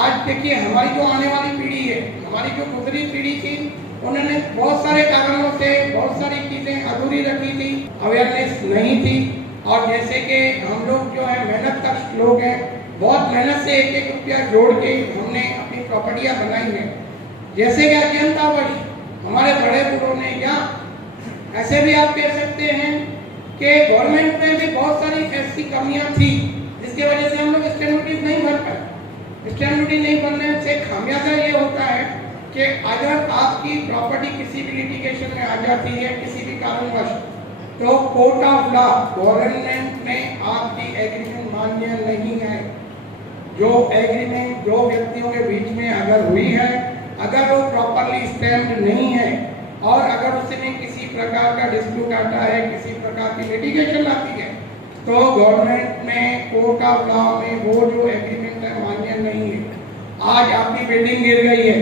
आज देखिए हमारी जो आने वाली पीढ़ी है, हमारी जो गुजरी पीढ़ी थी, उन्होंने बहुत सारे कारणों से बहुत सारी चीज़ें अधूरी रखी थी, अवेयरनेस नहीं थी। और जैसे कि हम लोग जो है मेहनत कश लोग हैं, बहुत मेहनत से एक एक रुपया जोड़ के हमने अपनी प्रॉपर्टियाँ बनाई हैं। जैसे कि अज्ञानतावश हमारे बड़े बूढ़ों ने, या ऐसे भी आप कह सकते हैं कि गवर्नमेंट में भी बहुत सारी ऐसी कमियां थी जिसकी वजह से हम लोग स्टैम्प ड्यूटी नहीं भर पाए। स्टैम्प ड्यूटी नहीं भरने से खामियाजा ये होता है कि अगर आपकी प्रॉपर्टी किसी भी लिटिगेशन में आ जाती है किसी भी कारणवश, तो कोर्ट ऑफ लॉ गवर्नमेंट में आपकी एग्रीमेंट मान्य नहीं है। जो एग्रीमेंट दो व्यक्तियों के बीच में अगर हुई है, अगर वो प्रॉपरली स्टैम्प्ड नहीं है और अगर उसमें किसी प्रकार का डिस्प्यूट आता है, किसी प्रकार की लिटिगेशन आती है, तो गवर्नमेंट में कोर्ट ऑफ लॉ में वो जो एग्रीमेंट है मान्य नहीं है। आज आपकी बिल्डिंग गिर गई है,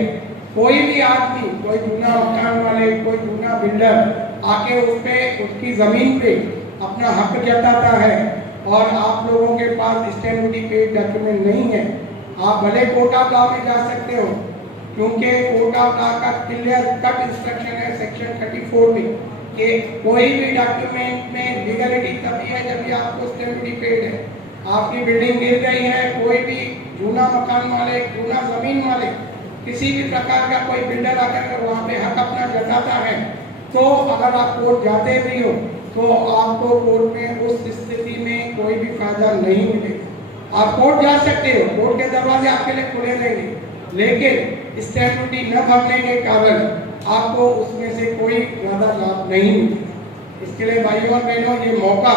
कोई भी आदमी, कोई जूना मकान वाले, कोई जूना बिल्डर आके उस पे उसकी जमीन पे अपना हक जताता है और आप लोगों के पास स्टैम्प ड्यूटी पे डॉक्यूमेंट नहीं है, आप भले कोर्ट ऑफ लॉ में जा सकते हो, क्योंकि कोर्ट ऑफ लॉ का क्लियर कट इंस्ट्रक्शन है सेक्शन 34 में कि कोई भी डॉक्यूमेंट में लीगलिटी तभी है जब आपको स्टैम्प ड्यूटी पेड है। आपकी बिल्डिंग गिर गई है, कोई भी जूना मकान वाले, जूना जमीन वाले, किसी भी प्रकार का कोई बिल्डर आकर वहाँ पे हक अपना जताता है, तो अगर आप कोर्ट जाते भी हो तो आपको कोर्ट में उस स्थिति में कोई भी फायदा नहीं मिलेगा। आप कोर्ट जा सकते हो, कोर्ट के दरवाजे आपके लिए खुले रहेंगे, लेकिन स्टैम्प ड्यूटी न भरने के कारण आपको उसमें से कोई ज़्यादा लाभ नहीं मिलेगा। इसके लिए भाइयों और बहनों, ये मौका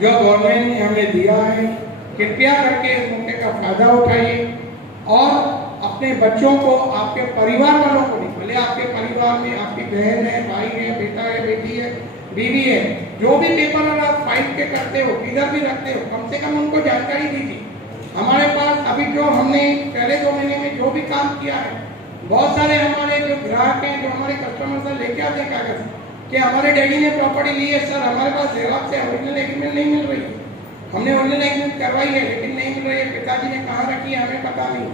जो गवर्नमेंट ने हमें दिया है, कृपया करके इस मौके का फायदा उठाइए और अपने बच्चों को, आपके परिवार वालों को भी, भले आपके परिवार में आपकी बहन है, भाई है, बेटा है, बेटी है, बीवी है, जो भी पेपर अगर आप फाइल के करते हो, किधर भी रखते हो, कम से कम उनको जानकारी दीजिए। हमारे पास अभी जो हमने पहले 2 महीने में जो भी काम किया है, बहुत सारे हमारे जो ग्राहक हैं, जो हमारे कस्टमर से लेके आते हैं कागज कि हमारे डैडी ने प्रॉपर्टी ली है सर, हमारे पास जेरॉक्स से ओरिजिनल एग्रीमेंट नहीं मिल रही, हमने ओरिजिनल एग्रीमेंट करवाई है लेकिन नहीं मिल रही है, पिताजी ने कहाँ रखी है हमें पता नहीं।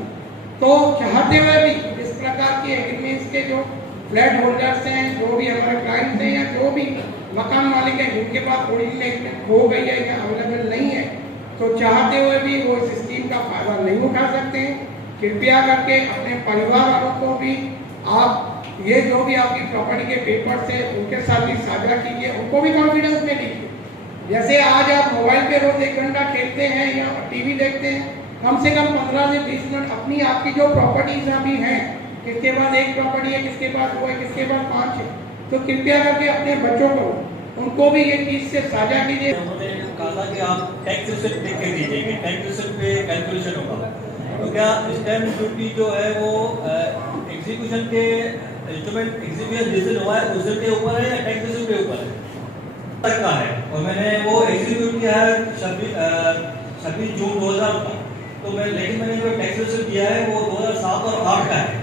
तो चाहते हुए भी इस प्रकार की एग्रीमेंट्स के जो फ्लैट होल्डर्स हैं, जो भी हमारे क्लाइंट्स हैं या जो भी मकान मालिक हैं जिनके पास ओरिजिनल एग्रीमेंट हो गई है या अवेलेबल नहीं है, तो चाहते हुए भी वो इस स्कीम का फायदा नहीं उठा सकते हैं। कृपया करके अपने परिवार वालों को भी आप ये जो भी आपकी प्रॉपर्टी के पेपर्स है उनके साथ भी साझा कीजिए, उनको भी कॉन्फिडेंस में लीजिए। जैसे आज आप मोबाइल पे रोज 1 घंटा खेलते हैं या टीवी देखते हैं, कम से कम 15 से 20 मिनट अपनी आपकी जो प्रॉपर्टीज अभी हैं, किसके पास 1 प्रॉपर्टी है, किसके पास 2 है, किसके पास 5 है, तो कृपया करके अपने बच्चों को, उनको भी ये चीज से साझा कीजिए। उन्होंने कहा कि आप टैक्स रिसिप्ट देख के दीजिए कि टैक्स रिसिप्ट पे कैलकुलेशन होगा, तो क्या स्टैम्प ड्यूटी जो है वो एग्जीक्यूशन के इंस्ट्रूमेंट एग्जीक्यूशन जिस हुआ है उस के ऊपर है या टैक्स रिसिप्ट के ऊपर है का है। और मैंने वो एग्जीक्यूट किया है 26 जून 2000 का, तो लेकिन मैंने जो टैक्स रिसिप्ट दिया है वो 2007 और 8 का है,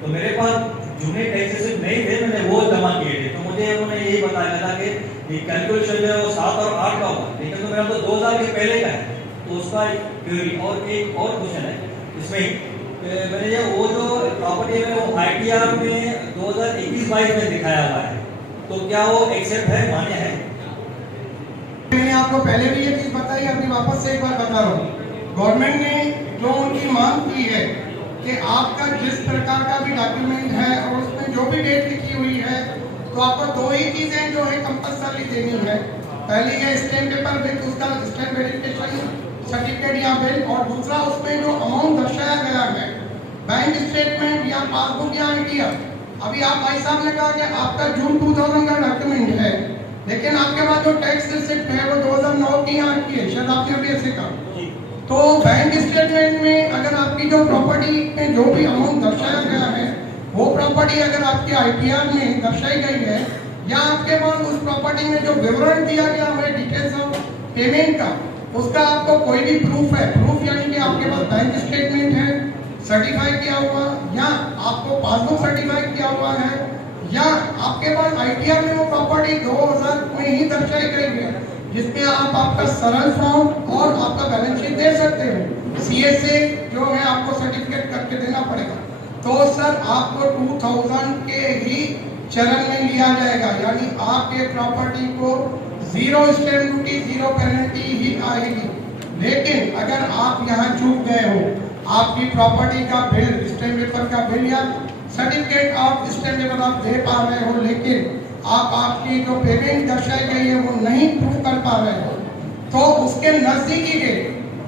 तो मेरे पास जूने टैक्स रिसिप्ट नहीं थे, मैंने वो जमा किए थे, तो मुझे उन्होंने यही बताया था कि कैलकुलेशन जो है वो 7 और 8 का होगा, लेकिन तो मेरा तो 2000 के पहले का है, तो उसका क्वेरी। और एक और क्वेश्चन है इसमें, मैंने ये वो जो प्रॉपर्टी है वो ITR में 2021-22 में दिखाया हुआ है, तो क्या वो एक्सेप्ट है, मान्य है? मैंने आपको पहले भी ये चीज बताई, अभी वापस से एक बार बता रहा हूँ। गवर्नमेंट ने जो उनकी मांग की है कि आपका जिस प्रकार का भी डॉक्यूमेंट है और उसमें जो भी डेट लिखी हुई है, तो आपको 2 ही चीजें जो है कंपल्सरी देनी है। पहली है स्टैम्प पेपर विद उसका स्टैम्प वेरिफिकेशन सर्टिफिकेट या बिल, और दूसरा उसमें जो अमाउंट दर्शाया गया है, बैंक स्टेटमेंट या पासबुक या ITR। अभी आप भाई साहब ने कहा कि आपका जून 2000 का डॉक्यूमेंट है, लेकिन आपके पास जो टैक्स रिसिप्ट है वो 2009 की यहाँ की है, शायद आपने अभी ऐसे कहा। तो बैंक स्टेटमेंट में अगर आपकी जो प्रॉपर्टी में जो भी अमाउंट दर्शाया गया है वो प्रॉपर्टी अगर आपके ITR में दर्शाई गई है या आपके पास उस प्रॉपर्टी में जो विवरण दिया गया है डिटेल्स ऑफ पेमेंट का, उसका आपको कोई भी प्रूफ है, प्रूफ यानी कि आपके पास बैंक स्टेटमेंट है सर्टिफाई किया हुआ, या आपको पासबुक सर्टिफाई किया हुआ है, या आपके पास ITR में वो प्रॉपर्टी 2000 में ही दर्शाई गई है, जिसमें आप आपका सरल फॉर्म और आपका बैलेंस शीट दे सकते हो। CSA जो है आपको सर्टिफिकेट करके देना पड़ेगा। तो सर आपको 2000 के ही चरण में लिया जाएगा, यानी आपके प्रॉपर्टी को zero stamp duty, zero penalty ही आएगी। लेकिन अगर आप यहाँ चूक गए हो, आपकी प्रॉपर्टी का बिल, स्टैंप पेपर का बिल या सर्टिफिकेट ऑफ स्टैंप पेपर आप दे पा रहे हो, लेकिन आप आपकी जो पेमेंट दर्शाई गई है वो नहीं प्रूव कर पा रहे हो, तो उसके नजदीकी डेट,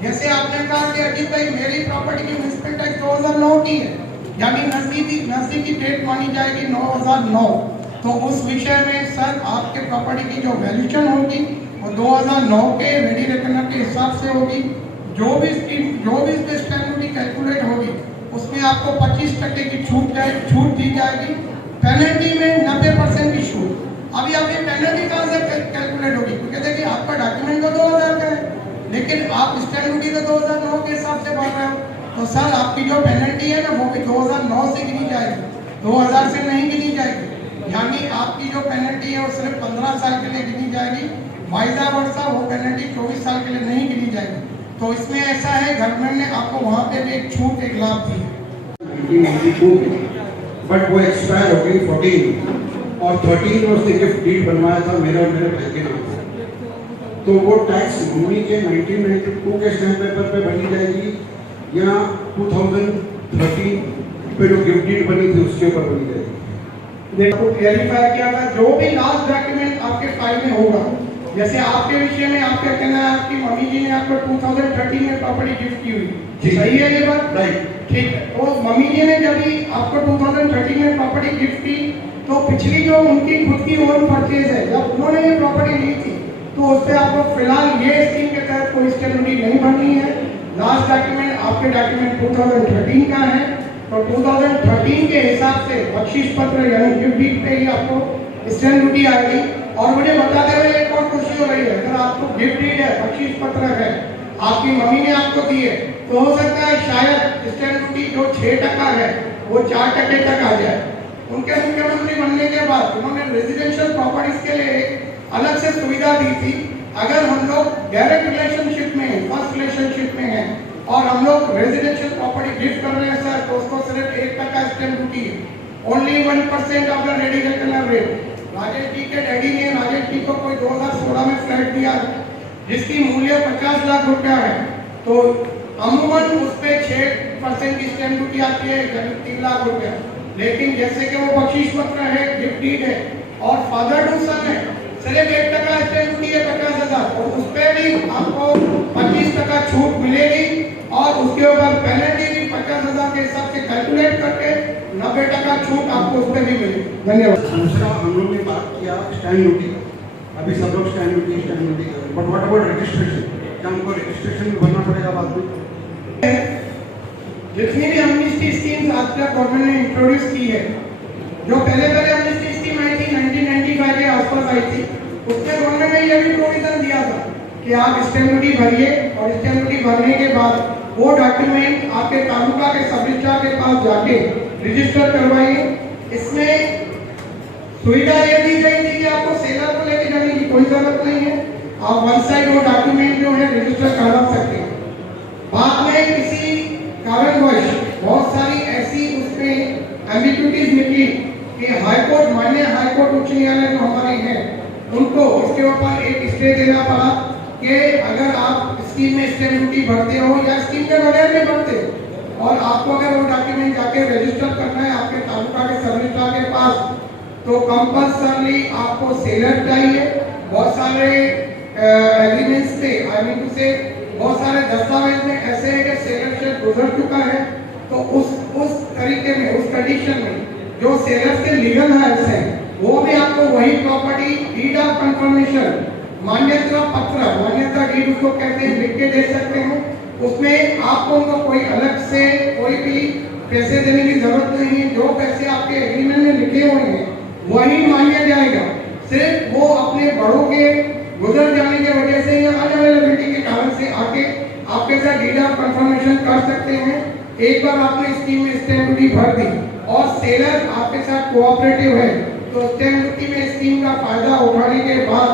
जैसे आपने कहा कि अजीत भाई मेरी प्रॉपर्टी की म्युनिसिपल टैक्स 2009 की है, यानी नजदीकी डेट मानी जाएगी 9009। तो उस विषय में सर आपके प्रॉपर्टी की जो वैल्यूएशन होगी वो 2009 के रेडी रेकनर के हिसाब से होगी। जो भी स्टैंप ड्यूटी कैलकुलेट होगी उसमें आपको 25% की छूट दी जाएगी। पेनल्टी में 90% की छूट। अभी आपकी पेनल्टी कहाँ से कैलकुलेट होगी? क्योंकि देखिए आपका डॉक्यूमेंट तो 2000 का है, लेकिन आप स्टैंप ड्यूटी तो 2009 के हिसाब से भर रहे हो, तो सर आपकी जो पेनल्टी है ना वो भी 2009 से गिनी जाएगी, 2000 से नहीं गिनी जाएगी। यानी आपकी जो पेनल्टी है वो सिर्फ 15 साल के लिए गिनी जाएगी, वाइजा वर्षा वो पेनल्टी 24 साल के लिए नहीं गिनी जाएगी। तो इसमें ऐसा है, गवर्नमेंट ने आपको वहाँ पे भी एक छूट, एक लाभ दी है। बट वो एक्सपायर हो गई 14 और 13 में उसने गिफ्ट डीड बनवाया था मेरे और मेरे भाई के नाम से। तो वो टैक्स भूमि के 1992 के स्टैम्प पेपर पे बनी जाएगी या 2013 पे जो गिफ्ट डीड बनी थी उसके ऊपर बनी जाएगी? देखो क्लैरिफाई किया था, जो भी लास्ट डॉक्यूमेंट आपके फाइल में होगा, जैसे आपके विषय में आपका कहना है आपकी मम्मी जी ने आपको 2013 में प्रॉपर्टी गिफ्ट की हुई, सही है ये बात? राइट, ठीक है। तो मम्मी जी ने जब भी आपको 2013 में प्रॉपर्टी गिफ्ट की, तो पिछली जो उनकी खुद की ओन परचेज है, जब उन्होंने ये प्रॉपर्टी ली थी तो उससे आपको फिलहाल ये स्कीम के तहत कोई स्टैम्प ड्यूटी नहीं भरनी है। लास्ट डॉक्यूमेंट आपके डॉक्यूमेंट 2013 का है, तो 2013 के हिसाब से बख्शीश पत्र यानी गिफ्ट डीड पे ही आपको स्टैम्प ड्यूटी आएगी। और मुझे बताते हुए एक और खुशी हो रही है, अगर आपको गिफ्ट डीड है, बख्शीश पत्र है, आपकी मम्मी ने आपको दी है, तो हो सकता है शायद स्टैम्प ड्यूटी जो 6% है वो 4% तक आ जाए। उनके मुख्यमंत्री बनने के बाद उन्होंने रेजिडेंशियल प्रॉपर्टीज के लिए अलग से सुविधा दी थी। अगर हम लोग डायरेक्ट रिलेशनशिप में, फर्स्ट रिलेशनशिप में हैं और हम लोग रेजिडेंशियल प्रॉपर्टी गिफ्ट कर रहे हैं सर, तो उसको सिर्फ 1% स्टैम्प ड्यूटी है, only 1% of the ready reckoner rate. Rajesh ji के डैडी ने राजेश जी को कोई 2016 में फ्लैट दिया जिसकी मूल्य 50 लाख रुपया है, तो अमूमन उस पे 6% की स्टैम्प ड्यूटी आती है, यानी 3 लाख रुपया। लेकिन जैसे कि वो बख्शीश पत्र है, गिफ्ट डीड है और फादर टू सन है, सिर्फ 1% स्टैम्प ड्यूटी है 50,000, और उस पे भी आपको 25% छूट मिलेगी और उसके ऊपर पेनल्टी भी 50,000 के हिसाब से कैलकुलेट करके 90% छूट आपको उस पे भी मिलेगी। धन्यवाद। दूसरा हम लोग ने बात किया स्टैम्प ड्यूटी, अभी सब लोग stamp duty, but what about registration? क्या हमको रजिस्ट्रेशन भरना पड़ेगा बाद में? जितनी भी एमनेस्टी स्कीम्स आज तक गवर्नमेंट ने इंट्रोड्यूस की है, जो पहले एमनेस्टी स्कीम आई थी 1995 के आसपास आई थी, उसमें गवर्नमेंट ने ये भी प्रोविजन दिया था कि आप स्टैम्प ड्यूटी भरिए और स्टैम्प ड्यूटी भरने के बाद वो डॉक्यूमेंट आपके तालुका के सब रजिस्ट्रार के पास जाके रजिस्टर करवाइए। इसमें सुविधा ये दी गई थी कि आपको सेलर को लेके जाने की कोई जरूरत नहीं है, आप वन साइड वो डॉक्यूमेंट जो है रजिस्टर करवा सकते हैं। बाद में किसी कारणवश बहुत सारी ऐसी उसमें एम्बिग्यूटीज निकली कि हाईकोर्ट, माननीय हाईकोर्ट उच्च न्यायालय जो हमारे हैं, उनको इसके ऊपर एक स्टे देना पड़ा कि अगर आप स्कीम में स्टैम्प ड्यूटी भरते हो या स्कीम के बगैर में भरते हो और आपको अगर वो डॉक्यूमेंट जाके रजिस्टर करना है आपके तालुका के सब रजिस्ट्रार के पास, तो कंपल्सरली आपको सेलर चाहिए। बहुत सारे एग्रीमेंट्स पे, आई मीन टू से बहुत सारे दस्तावेज में ऐसे है कि सेलर से गुजर चुका है, तो उस तरीके में, उस कंडीशन में जो सेलर के लीगल हाइट्स हैं वो भी आपको वही प्रॉपर्टी डीड ऑफ कंफर्मेशन, मान्यता पत्र, मान्यता डीड उसको कहते हैं, लिख के दे सकते हैं। उसमें आपको उनको कोई अलग से कोई भी पैसे देने की जरूरत नहीं है। जो पैसे आपके एग्रीमेंट में लिखे हुए हैं वही मान लिया जाएगा। सिर्फ वो अपने बड़ों के गुजर जाने की वजह से या अनअवेलेबिलिटी के कारण से आके आपके साथ डीड ऑफ कंफर्मेशन कर सकते हैं। एक बार आपने स्कीम में स्टैंप ड्यूटी भर दी और सेलर आपके साथ कोऑपरेटिव है तो स्टैंप ड्यूटी में स्कीम का फायदा उठाने के बाद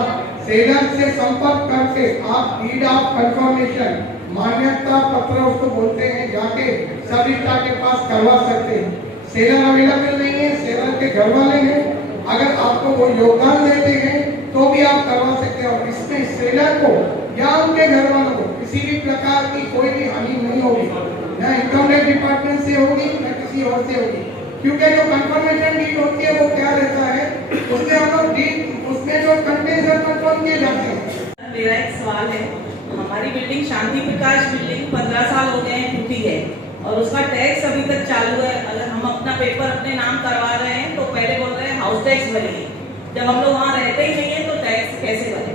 सेलर से संपर्क करके आप डीड ऑफ कंफर्मेशन मान्यता पत्र उसको बोलते हैं जाके सब रजिस्ट्रार के पास करवा सकते हैं। सेलर अवेलेबल नहीं है, सेलर के घर वाले हैं, अगर आपको वो योगदान देते हैं तो भी आप करवा सकते हैं और इसमें सेलर को या उनके घर वालों को किसी भी प्रकार की कोई भी हानि नहीं होगी, ना इनकम टैक्स डिपार्टमेंट से होगी ना किसी और से होगी। क्योंकि जो कंफर्मेशन डीड होती है वो क्या रहता है, उसमें हम लोग डीड उसमें जो कंटेंट कंफर्म किए जाते हैं। मेरा एक सवाल है, हमारी बिल्डिंग शांति प्रकाश बिल्डिंग 15 साल हो गए हैं टूटी है और उसका टैक्स अभी तक चालू है। अगर हम अपना पेपर अपने नाम करवा रहे हैं तो पहले बोल रहे हैं हाउस टैक्स भरिए, जब हम लोग वहाँ रहते ही नहीं है तो टैक्स कैसे भरें?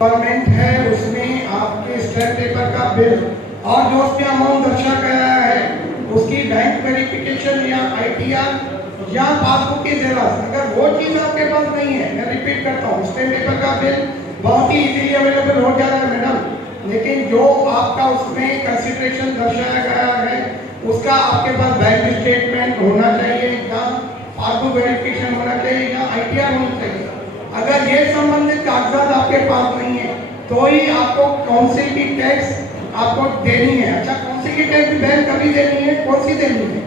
गवर्नमेंट है उसमें आपके स्टैम्प पेपर का बिल और जो उसमें अमाउंट दर्शा गया है उसकी बैंक वेरिफिकेशन या ITR या पासबुक की जेरॉक्स, अगर वो चीज आपके पास नहीं है, मैं रिपीट करता हूँ, स्टैम्प पेपर का बिल बहुत ही इजीली अवेलेबल हो जाता है मैडम, लेकिन जो आपका उसमें कंसिडरेशन दर्शाया गया है उसका आपके पास बैंक स्टेटमेंट होना चाहिए या पासबुक वेरिफिकेशन होना चाहिए या ITR होनी चाहिए। अगर ये संबंधित कागजात आपके पास नहीं है तो ही आपको काउंसिल की टैक्स आपको देनी है। अच्छा, काउंसिल की टैक्स बैंक कभी देनी है, कौन सी देनी है?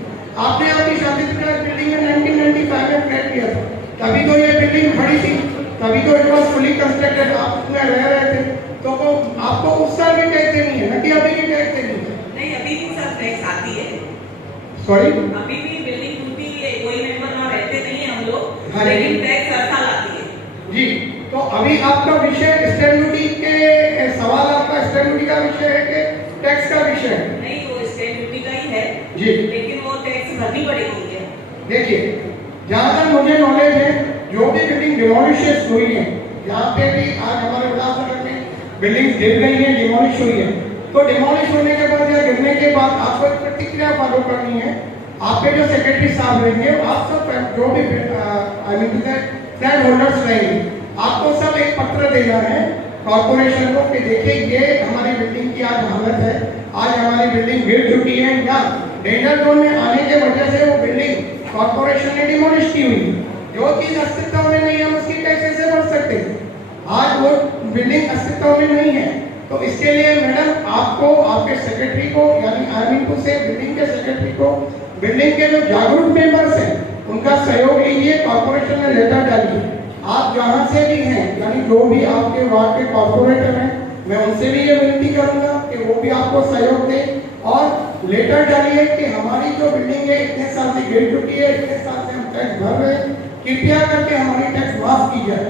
आपने आपकी शादी बिल्डिंग में 1995 में फ्लैट किया था, तभी तो ये बिल्डिंग खड़ी थी, तभी तो इट वाज फुली कंस्ट्रक्टेड, आप उसमें रह रहे थे, तो वो आपको उस साल की टैक्स देनी है ना कि अभी की टैक्स देनी है? नहीं, अभी भी सर टैक्स आती है। सॉरी, अभी भी बिल्डिंग टूटी है, कोई मेंबर वहाँ रहते नहीं है हम लोग, हाँ, लेकिन टैक्स हर साल आती है जी। तो अभी आपका विषय स्टैम्प ड्यूटी के सवाल, आपका स्टैम्प ड्यूटी का विषय है कि टैक्स का विषय है? नहीं, वो स्टैम्प ड्यूटी का ही है जी, लेकिन वो टैक्स भरनी पड़ेगी है। देखिए जहाँ तक मुझे नॉलेज है, जो भी बिल्डिंग डिमोलिश हुई है, यहाँ पे भी आज हमारे उल्लासनगर में बिल्डिंग गिर गई है, डिमोलिश हुई है, तो डिमोलिश होने के बाद या गिरने के बाद आपको एक प्रतिक्रिया फॉलो करनी है। आपके जो सेक्रेटरी साहब रहेंगे, आप सब जो भी फ्लैट होल्डर्स रहेंगे, आपको सब एक पत्र देना है कॉर्पोरेशन को कि देखिए ये हमारी बिल्डिंग की आज हालत है, आज हमारी बिल्डिंग गिर चुकी है या डेंजर जोन में आने के वजह से वो बिल्डिंग कॉर्पोरेशन ने डिमोलिश की हुई। जो चीज अस्तित्व में नहीं है उसकी टैक्स कैसे भर सकते हैं? आज वो बिल्डिंग अस्तित्व में नहीं है, तो इसके लिए मैडम आपको आपके सेक्रेटरी को यानी आर्मी से बिल्डिंग के सेक्रेटरी को बिल्डिंग के जो जागरूक मेंबर्स हैं उनका सहयोग लीजिए, कॉर्पोरेशन में लेटर डालिए। आप जहाँ से भी हैं यानी जो भी आपके वार्ड के कॉर्पोरेटर हैं, मैं उनसे भी ये विनती करूंगा कि वो भी आपको सहयोग दें और लेटर डालिए कि हमारी जो बिल्डिंग है इतने साल से गिर चुकी है, इतने साल से हम टैक्स भर रहे हैं, कृपया करके हमारी टैक्स माफ की जाए।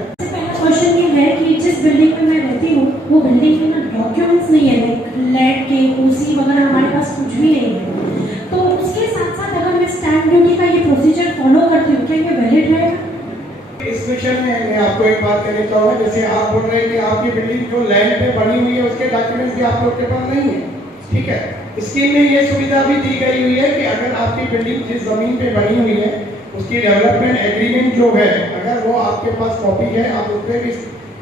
क्वेश्चन ये है कि जिस बिल्डिंग में मैं रहती हूँ वो बिल्डिंग में ना डॉक्यूमेंट्स नहीं है, लाइक लैंड के OC वगैरह हमारे पास कुछ भी नहीं है, तो उसके साथ साथ अगर मैं स्टैम्प ड्यूटी का ये प्रोसीजर फॉलो करती हूँ क्या ये वैलिड रहेगा? इस विषय में मैं आपको एक बात कहना चाहूँगा, जैसे आप बोल रहे हैं कि आपकी बिल्डिंग जो लैंड पे बनी हुई है उसके डॉक्यूमेंट्स भी आप लोग के पास नहीं है, ठीक है। स्कीम में ये सुविधा भी दी गई हुई है कि अगर आपकी बिल्डिंग जिस जमीन पे बनी हुई है उसकी डेवलपमेंट एग्रीमेंट जो है, अगर वो आपके पास कॉपी है, आप उस पर भी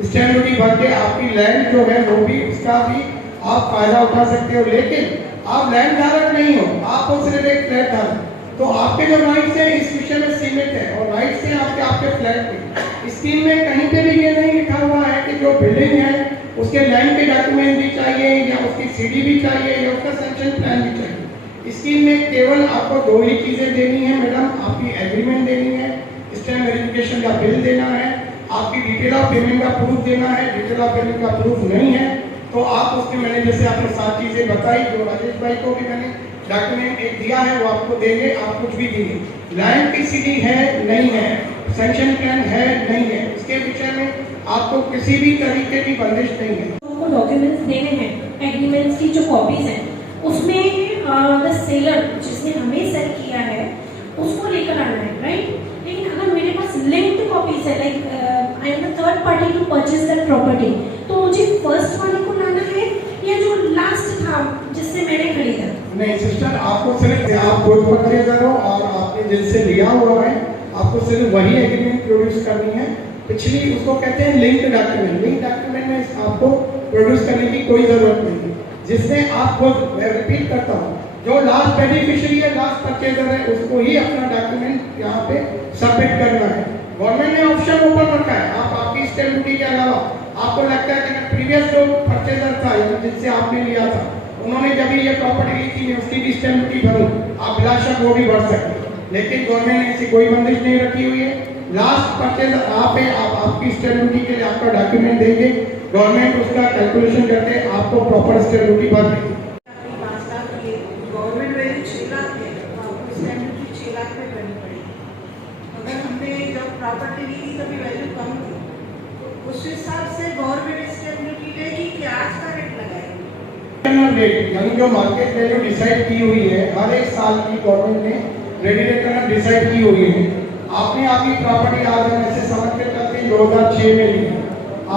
स्टैम्प ड्यूटी भर के आपकी लैंड जो है वो भी उसका भी आप फायदा उठा सकते हो। लेकिन आप लैंड धारक नहीं हो, आप हो सिर्फ एक फ्लैट धारक, तो आपके जो राइट्स है इस विषय में सीमित है और राइट्स है आपके फ्लैट में। स्कीम में कहीं पे भी ये नहीं लिखा हुआ है कि जो बिल्डिंग है उसके लैंड के डॉक्यूमेंट भी चाहिए या उसकी CD भी चाहिए या उसका सैंक्शन प्लान भी चाहिए। स्कीम में केवल आपको दो ही चीजें देनी है मैडम, आपकी एग्रीमेंट देनी है, स्टैम्प वेरिफिकेशन का बिल देना है, आपकी डिटेल ऑफ पेमेंट का प्रूफ देना है। डिटेल ऑफ पेमेंट का प्रूफ नहीं है तो आप उसके, मैंने जैसे आपने 7 चीजें बताई, जो राजेश भाई को भी मैंने डॉक्यूमेंट एक दिया है वो आपको देंगे, आप कुछ भी देंगे। लैंड की CD है नहीं है, सैंक्शन प्लान है नहीं है, इसके विषय में आपको किसी भी तरीके की बंदिश नहीं है। आपको डॉक्यूमेंट्स देने हैं, एग्रीमेंट्स की जो कॉपीज हैं उसमें द सेलर जिसने हमें सेल किया है उसको लेकर आना है, राइट। लेकिन अगर मेरे पास लिंक्ड कॉपीज है, like I am the third party to purchase that property, तो मुझे फर्स्ट वाले को लाना है या जो लास्ट था जिससे मैंने खरीदा? नहीं, नहीं सिस्टर, आपको सिर्फ आप खुद परचेजर हो और आपने जिनसे लिया हुआ है, आपको सिर्फ वही एग्रीमेंट प्रोड्यूस करनी है। पिछली उसको कहते हैं लिंक डॉक्यूमेंट। लिंक डॉक्यूमेंट में आपको प्रोड्यूस करने की कोई जरूरत नहीं है, जिसमें आप खुद, मैं रिपीट करता हूँ, जो लास्ट बेनिफिशियरी है, लास्ट परचेजर है, उसको ही अपना डॉक्यूमेंट यहाँ पे सबमिट करना है। गवर्नमेंट ने ऑप्शन ओपन रखा है, आप आपकी स्टैंप ड्यूटी के अलावा आपको लगता है कि प्रीवियस जो परचेजर था जिससे आपने लिया था, उन्होंने जब ये प्रॉपर्टी ली थी, उसकी भी स्टैंप ड्यूटी भरो, आप बिलाशक वो भी भर सकते हैं। लेकिन गवर्नमेंट ने ऐसी कोई बंदिश नहीं रखी हुई है। लास्ट परचेजर आप है, आप आपकी स्टैंप ड्यूटी के लिए आपका डॉक्यूमेंट देंगे, गवर्नमेंट उसका कैलकुलेशन करके आपको प्रॉपर स्टैंप ड्यूटी भर देगी। गवर्नमेंट वैल्यू 6 लाख है, तो आपको स्टैंप ड्यूटी 6 लाख में भरनी पड़ेगी। अगर हमने जब प्रॉपर्टी ली थी तभी वैल्यू कम थी, तो उस हिसाब से गवर्नमेंट स्टैंप ड्यूटी लेगी कि आज का रेट लगाएगी। यानी जो मार्केट वैल्यू डिसाइड की हुई है, हर एक साल की गवर्नमेंट ने रेगुलेटर डिसाइड की हुई है। आपने आपकी प्रॉपर्टी आज ऐसे समझ के चलते 2006 में ली,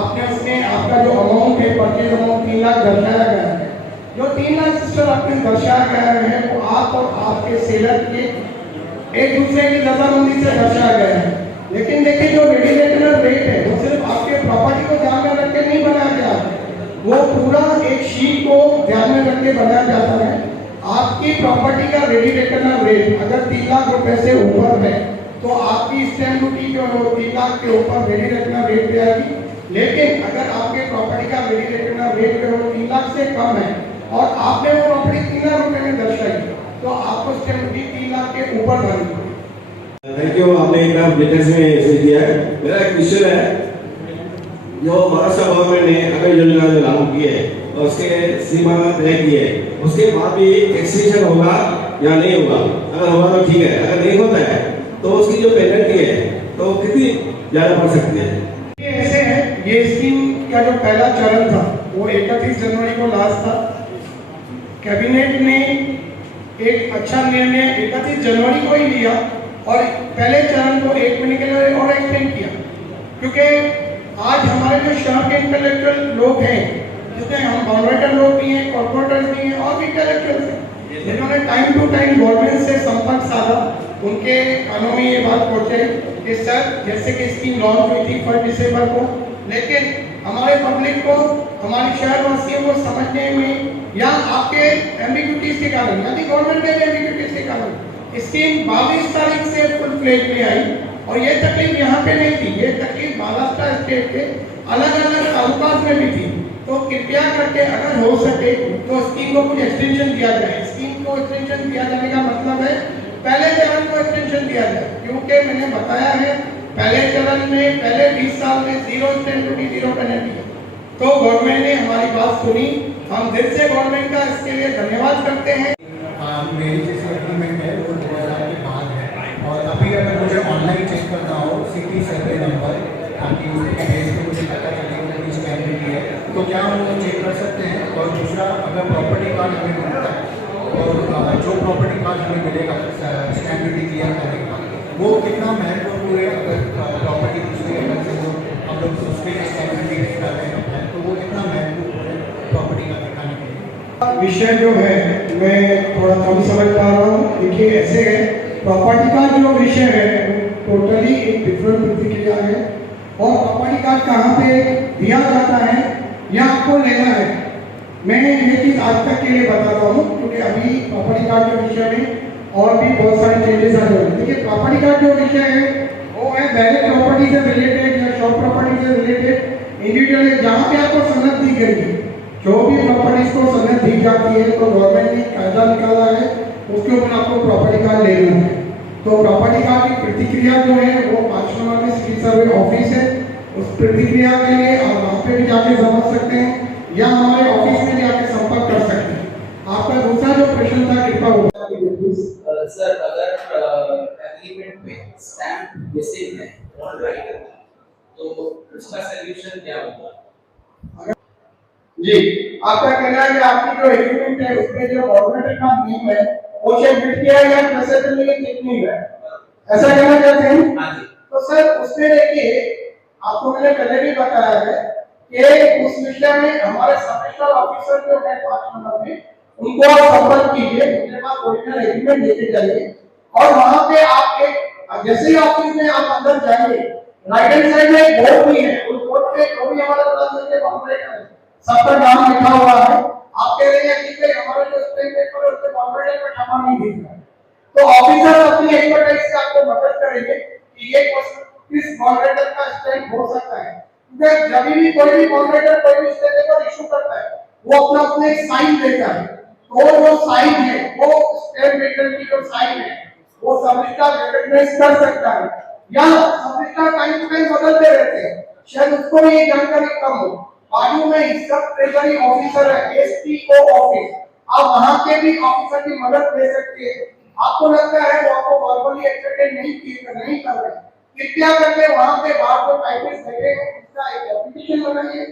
आपने उसमें आपका जो अमाउंट है, परचेज अमाउंट 3 लाख दर्शाया गया है। जो 3 लाख सिस्टर आपने दर्शाया गया है, वो आप और आपके सेलर के एक दूसरे की रजामंदी से दर्शाया गया है। लेकिन देखिए जो रेगुलेटर रेट है, वो सिर्फ आपके प्रॉपर्टी को ध्यान में रख के नहीं बनाया गया, वो पूरा एक शीट को ध्यान में रख के बनाया जाता है। आपकी प्रॉपर्टी का रेगुलेटर रेट अगर 3 लाख रुपए से ऊपर है, तो आपकी स्टैंप ड्यूटी जो है वो 3 लाख के ऊपर रेगुलेटर रेट पे आएगी। लेकिन अगर आपके प्रॉपर्टी का रेगुलेटर रेट जो है वो 3 लाख से कम है और आपने वो प्रॉपर्टी 3 लाख रुपए में दर्शाई, तो आपको स्टैंप ड्यूटी 3 लाख के ऊपर भरनी पड़ेगी। थैंक यू, आपने एकदम डिटेल्स में ऐसे दिया है। मेरा एक क्वेश्चन है, जो महाराष्ट्र गवर्नमेंट ने अगर योजना जो लागू की है और उसके सीमा तय की है, उसके बाद भी एक्सटेंशन होगा या नहीं होगा? अगर होगा तो ठीक है, अगर नहीं होता है तो उसकी जो पेनल्टी है तो कितनी ज्यादा पड़ सकती है? ये ऐसे है, ये स्कीम का जो पहला चरण था वो 31 जनवरी को लास्ट था। कैबिनेट ने एक अच्छा निर्णय 31 जनवरी को ही लिया और पहले चरण को 1 महीने के लिए और एक्सटेंड किया, क्योंकि आज हमारे जो शहर के इंटेलेक्चुअल लोग हैं, जिसमें हम कॉन्वर्टर लोग भी हैं, कॉर्पोरेटर्स भी हैं और भी इंटेलेक्चुअल्स हैं, जिन्होंने टाइम टू टाइम गवर्नमेंट से संपर्क साधा, उनके कानों में ये बात पहुंचाई कि सर जैसे कि स्कीम लॉन्च हुई थी 1 दिसंबर को, लेकिन हमारे पब्लिक को, हमारे शहरवासियों को समझने में या आपके एम्बिग्यूटीज के कारण, यानी गवर्नमेंट के एम्बिग्यूटीज के कारण स्कीम 22 तारीख से फुल फ्लेज में आई। और ये तकलीफ यहाँ पे नहीं थी, ये तकलीफ महाराष्ट्र स्टेट के अलग अलग तालुकात में भी थी। तो कृपया करके अगर हो सके तो स्कीम को कुछ एक्सटेंशन दिया जाए। स्कीम को एक्सटेंशन दिया जाने का मतलब है पहले चरण को एक्सटेंशन दिया जाए, क्योंकि मैंने बताया है पहले चरण में पहले 20 साल में 0 स्टैंप ड्यूटी 0 पेनल्टी। तो गवर्नमेंट ने हमारी बात सुनी, हम दिल से गवर्नमेंट का इसके लिए धन्यवाद करते हैं। मेरी जैसी एग्रीमेंट है वो 2000 के बाद है, और अभी अगर मुझे ऑनलाइन चेक करना हो सिटी सर्वे नंबर, ताकि उसके बेस पे मुझे पता चले कि स्टैंप ड्यूटी है, तो क्या हम वो चेक कर सकते हैं? और दूसरा, अगर प्रॉपर्टी कार्ड हमें मिलता है और जो प्रॉपर्टी कार्ड हमें मिलेगा स्टैंप ड्यूटी क्लियर करने के बाद, वो कितना महत्वपूर्ण है? अगर प्रॉपर्टी दूसरी अगर से जो हम लोग उसके लिए स्टैंप ड्यूटी कर रहे हैं, तो वो कितना महत्वपूर्ण है प्रॉपर्टी का दिखाने के लिए? विषय जो है मैं थोड़ा कम समझ पा रहा हूँ। देखिए ऐसे है, प्रॉपर्टी का जो विषय है वो टोटली एक डिफरेंट प्रतिक्रिया है, और प्रॉपर्टी कार्ड कहाँ पे दिया जाता है या आपको लेना है, मैं ये चीज़ आज तक के लिए बताता हूँ, क्योंकि अभी प्रॉपर्टी कार्ड के विषय में और भी बहुत सारे चेंजेस आ रहे हैं। देखिए प्रॉपर्टी कार्ड जो विषय है वो है बैलेट प्रॉपर्टी से रिलेटेड या शॉप प्रॉपर्टी से रिलेटेड इंडिविजुअल है, जहाँ पे आपको सनद दी गई है। जो भी प्रॉपर्टीज को सनद दी जाती है तो गवर्नमेंट ने कायदा निकाला है, उसके ऊपर आपको प्रॉपर्टी कार्ड लेना है। तो प्रॉपर्टी कार्ड की प्रतिक्रिया जो है वो 5 नंबर में सिटी सर्वे ऑफिस है, उस प्रतिक्रिया के लिए आप वहाँ पे भी जाके समझ सकते हैं या हमारे ऑफिस में जाके संपर्क कर सकते हैं। आपका दूसरा जो प्रश्न था कृपया होगा। सर अगर एग्रीमेंट में स्टैम्प मिसिंग है ऑन राइटर, तो उसका सॉल्यूशन क्या होगा? जी, आपका कहना है कि आपकी जो एग्रीमेंट है उसमें जो गवर्नमेंट का नेम है वो चेक मिट किया गया, पैसे के लिए चेक नहीं हुआ, ऐसा कहना चाहते हैं? हाँ जी। तो सर उसमें देखिए आपको मैंने पहले भी बताया है कि उस विषय में हमारे सब रजिस्टर ऑफिसर जो है 5 नंबर में उनको आप संपर्क कीजिए, उनके पास ओरिजिनल एग्रीमेंट लेके जाइए और वहां पे आप एक जैसे ही ऑफिस में आप अंदर जाएंगे राइट हैंड साइड में एक बोर्ड भी है, उस बोर्ड पे जो भी हमारा प्रधानमंत्री कॉर्पोरेटर है सबका नाम लिखा हुआ है। आप कह रहे हैं कि हमारा जो स्टैम्प पेपर है उसके कॉर्पोरेटर का नाम नहीं दिख रहा है, तो ऑफिसर अपनी एक्सपर्टाइज से आपको मदद करेंगे कि ये किस कॉर्पोरेटर का स्टैम्प हो सकता है। क्योंकि जब भी कोई भी कॉर्पोरेटर कोई भी स्टैम्प पेपर इशू करता है वो अपना अपने साइन देता है, तो जो साइन है वो स्टैम्प पेपर की जो साइन है वो सबका रिकॉग्नाइज कर सकता है, या सबका टाइम टू टाइम बदलते रहते हैं, शायद उसको भी ये जानकारी कम हो। बाजू में सब ट्रेजरी ऑफिसर है, एसपीओ ऑफिस, आप वहां के भी ऑफिसर की मदद ले सकते हैं। आपको लगता है वो आपको वर्बली एंटरटेन नहीं कर रहे, कृपया करके वहां पे बाहर को टाइपिस्ट लगे उसका एक एप्लीकेशन बनाइए,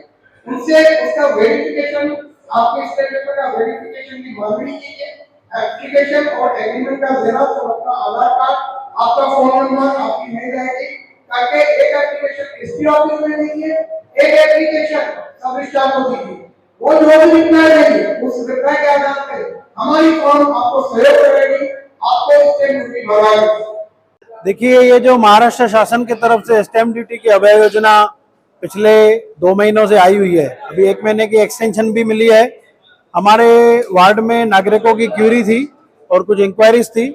उनसे उसका वेरिफिकेशन, आपके स्टेट पेपर का वेरिफिकेशन की मांगनी कीजिए, एप्लीकेशन और एग्रीमेंट का जेरॉक्स और अपना आधार कार्ड, आपका फोन नंबर, आपकी मेल आईडी करके एक एप्लीकेशन एसपी ऑफिस में दीजिए, एक एप्लीकेशन सब रजिस्ट्रार को दीजिए। वो जो भी रिप्लाई देंगे उस रिप्लाई के आधार पे हमारी फॉर्म आपको सहयोग करेगी, आपको इससे ड्यूटी बढ़ाएगी। देखिए, ये जो महाराष्ट्र शासन की तरफ से स्टैम्प ड्यूटी की अभय योजना पिछले 2 महीनों से आई हुई है, अभी 1 महीने की एक्सटेंशन भी मिली है। हमारे वार्ड में नागरिकों की क्यूरी थी और कुछ इंक्वायरीज थी,